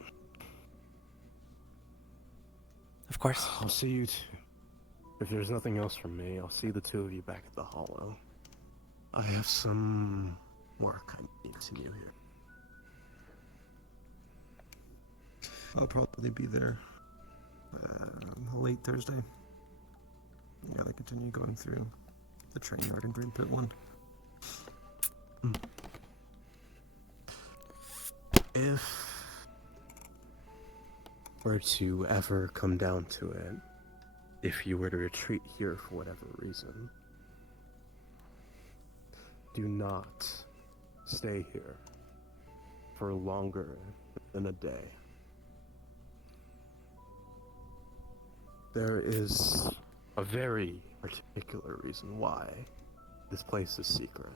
Of course. I'll see you if there's nothing else from me, I'll see the two of you back at the Hollow. I have some work I need to do here. I'll probably be there late Thursday. I gotta continue going through the train yard and Dream Pit one. If were to ever come down to it, if you were to retreat here for whatever reason, do not stay here for longer than a day. There is a very particular reason why this place is secret.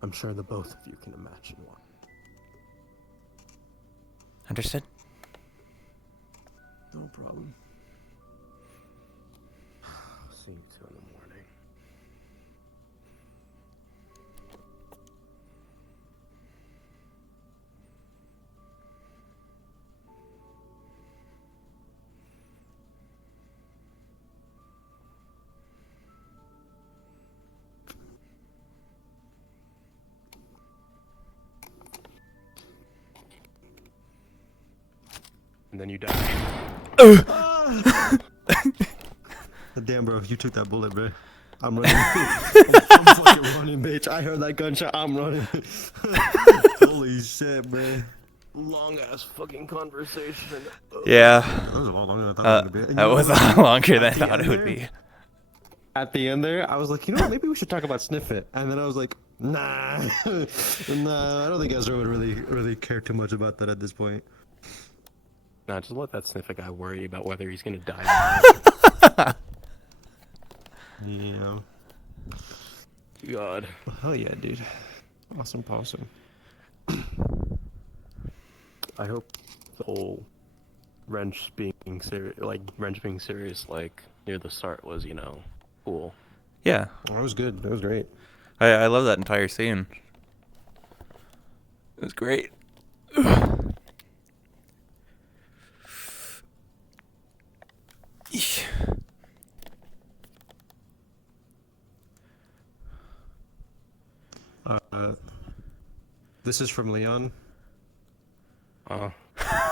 I'm sure the both of you can imagine why. Understood? No problem. See you two in the morning. And then you die. Damn, bro, you took that bullet, bro. I'm running. I'm fucking running, bitch. I heard that gunshot. I'm running. Holy shit, bro. Long ass fucking conversation. Yeah. That was a lot longer than I thought it was gonna be. And That you know was a what? lot longer than I At the thought it end would there- be. At the end there, I was like, you know what? Maybe we should talk about Sniff It. And then I was like, nah, nah. I don't think Ezra would really care too much about that at this point. Nah, just let that sniffer guy worry about whether he's gonna die or not. Yeah. God. Well, hell yeah, dude. Awesome possum. I hope the whole wrench being serious, like near the start was, cool. Yeah. That was good. That was great. I love that entire scene. It was great. This is from Leon.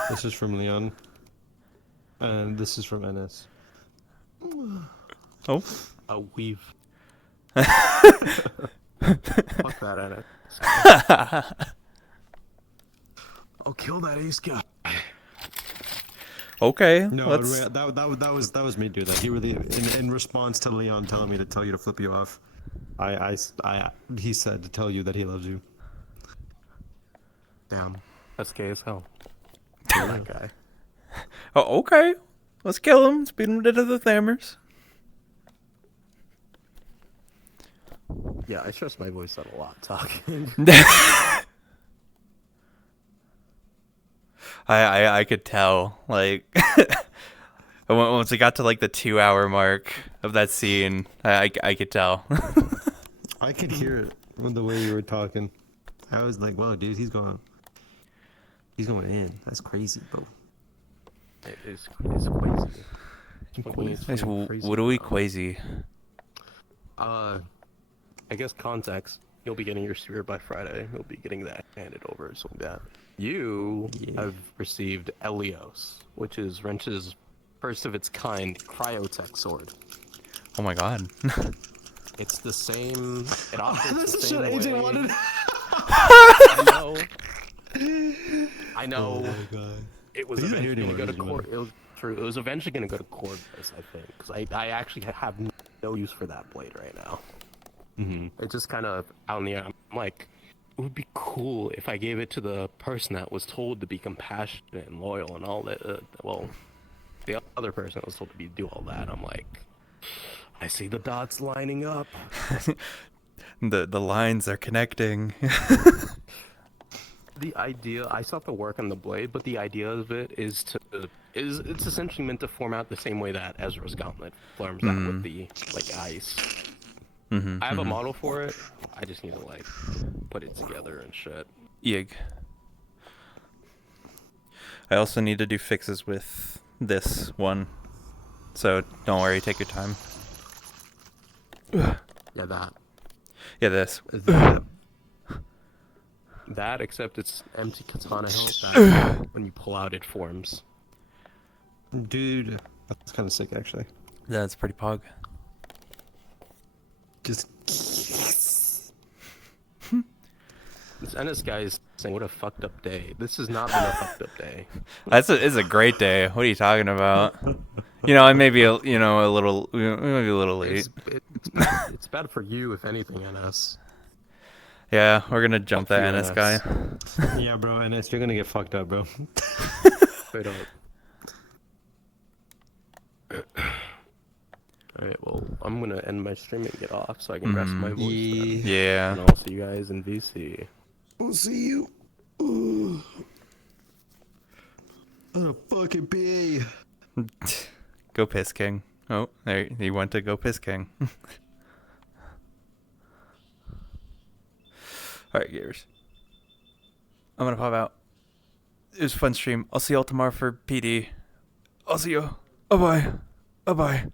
This is from Leon. And this is from NS. Oh. A weave. Fuck that, Anna. I'll kill that ace guy. Okay. No, Let's. that was me, dude. Like, he really, in response to Leon telling me to tell you to flip you off, he said to tell you that he loves you. Damn. That's gay as hell. Kill that guy. Oh, okay. Let's kill him. Speed him to the Thammers. Yeah, I stress my voice out a lot talking. I could tell, like, once we got to like the 2 hour mark of that scene, I could tell. I could hear it from the way you were talking. I was like, "Wow, dude, he's going in. That's crazy, bro." It's crazy. Nice. What do we crazy? I guess context. You'll be getting your sphere by Friday. You'll be getting that handed over, so like that. You have received Elios, which is Wrench's first of its kind cryotech sword. Oh my god. It's the same. It operates the This is same what AJ way. wanted. I know. Oh my god. It was He's not here eventually going to go to anymore, court. It was true. It was eventually going to go to cordless, I think, because I actually have no use for that blade right now. It's just kind of out in the air. I'm like, it would be cool if I gave it to the person that was told to be compassionate and loyal and all that. Well, the other person that was told to do all that. I'm like, I see the dots lining up. The lines are connecting. The idea, I still have to work on the blade, but the idea of it is it's essentially meant to form out the same way that Ezra's gauntlet forms out with the like ice. I have a model for it. I just need to like put it together and shit. Yig. I also need to do fixes with this one, so don't worry. Take your time. Yeah, that. Yeah, this. That, except it's empty katana hilt. That when you pull out, it forms. Dude, that's kind of sick, actually. That's pretty pog. Just And this guy's saying, "What a fucked up day." This has not been a fucked up day. It's a great day. What are you talking about? You know, I may be a little late. It's bad for you, if anything, NS. Yeah, we're gonna jump Fuck that you, NS guy. yeah, bro. NS, you're gonna get fucked up, bro. Straight up. Alright, well, I'm gonna end my stream and get off so I can rest my voice. Then. Yeah. And I'll see you guys in VC. We'll see you. On a fucking pee. Go piss king. Oh, there he went to go piss king. Alright, gamers. I'm gonna pop out. It was a fun stream. I'll see y'all tomorrow for PD. I'll see you. Bye bye. Bye bye.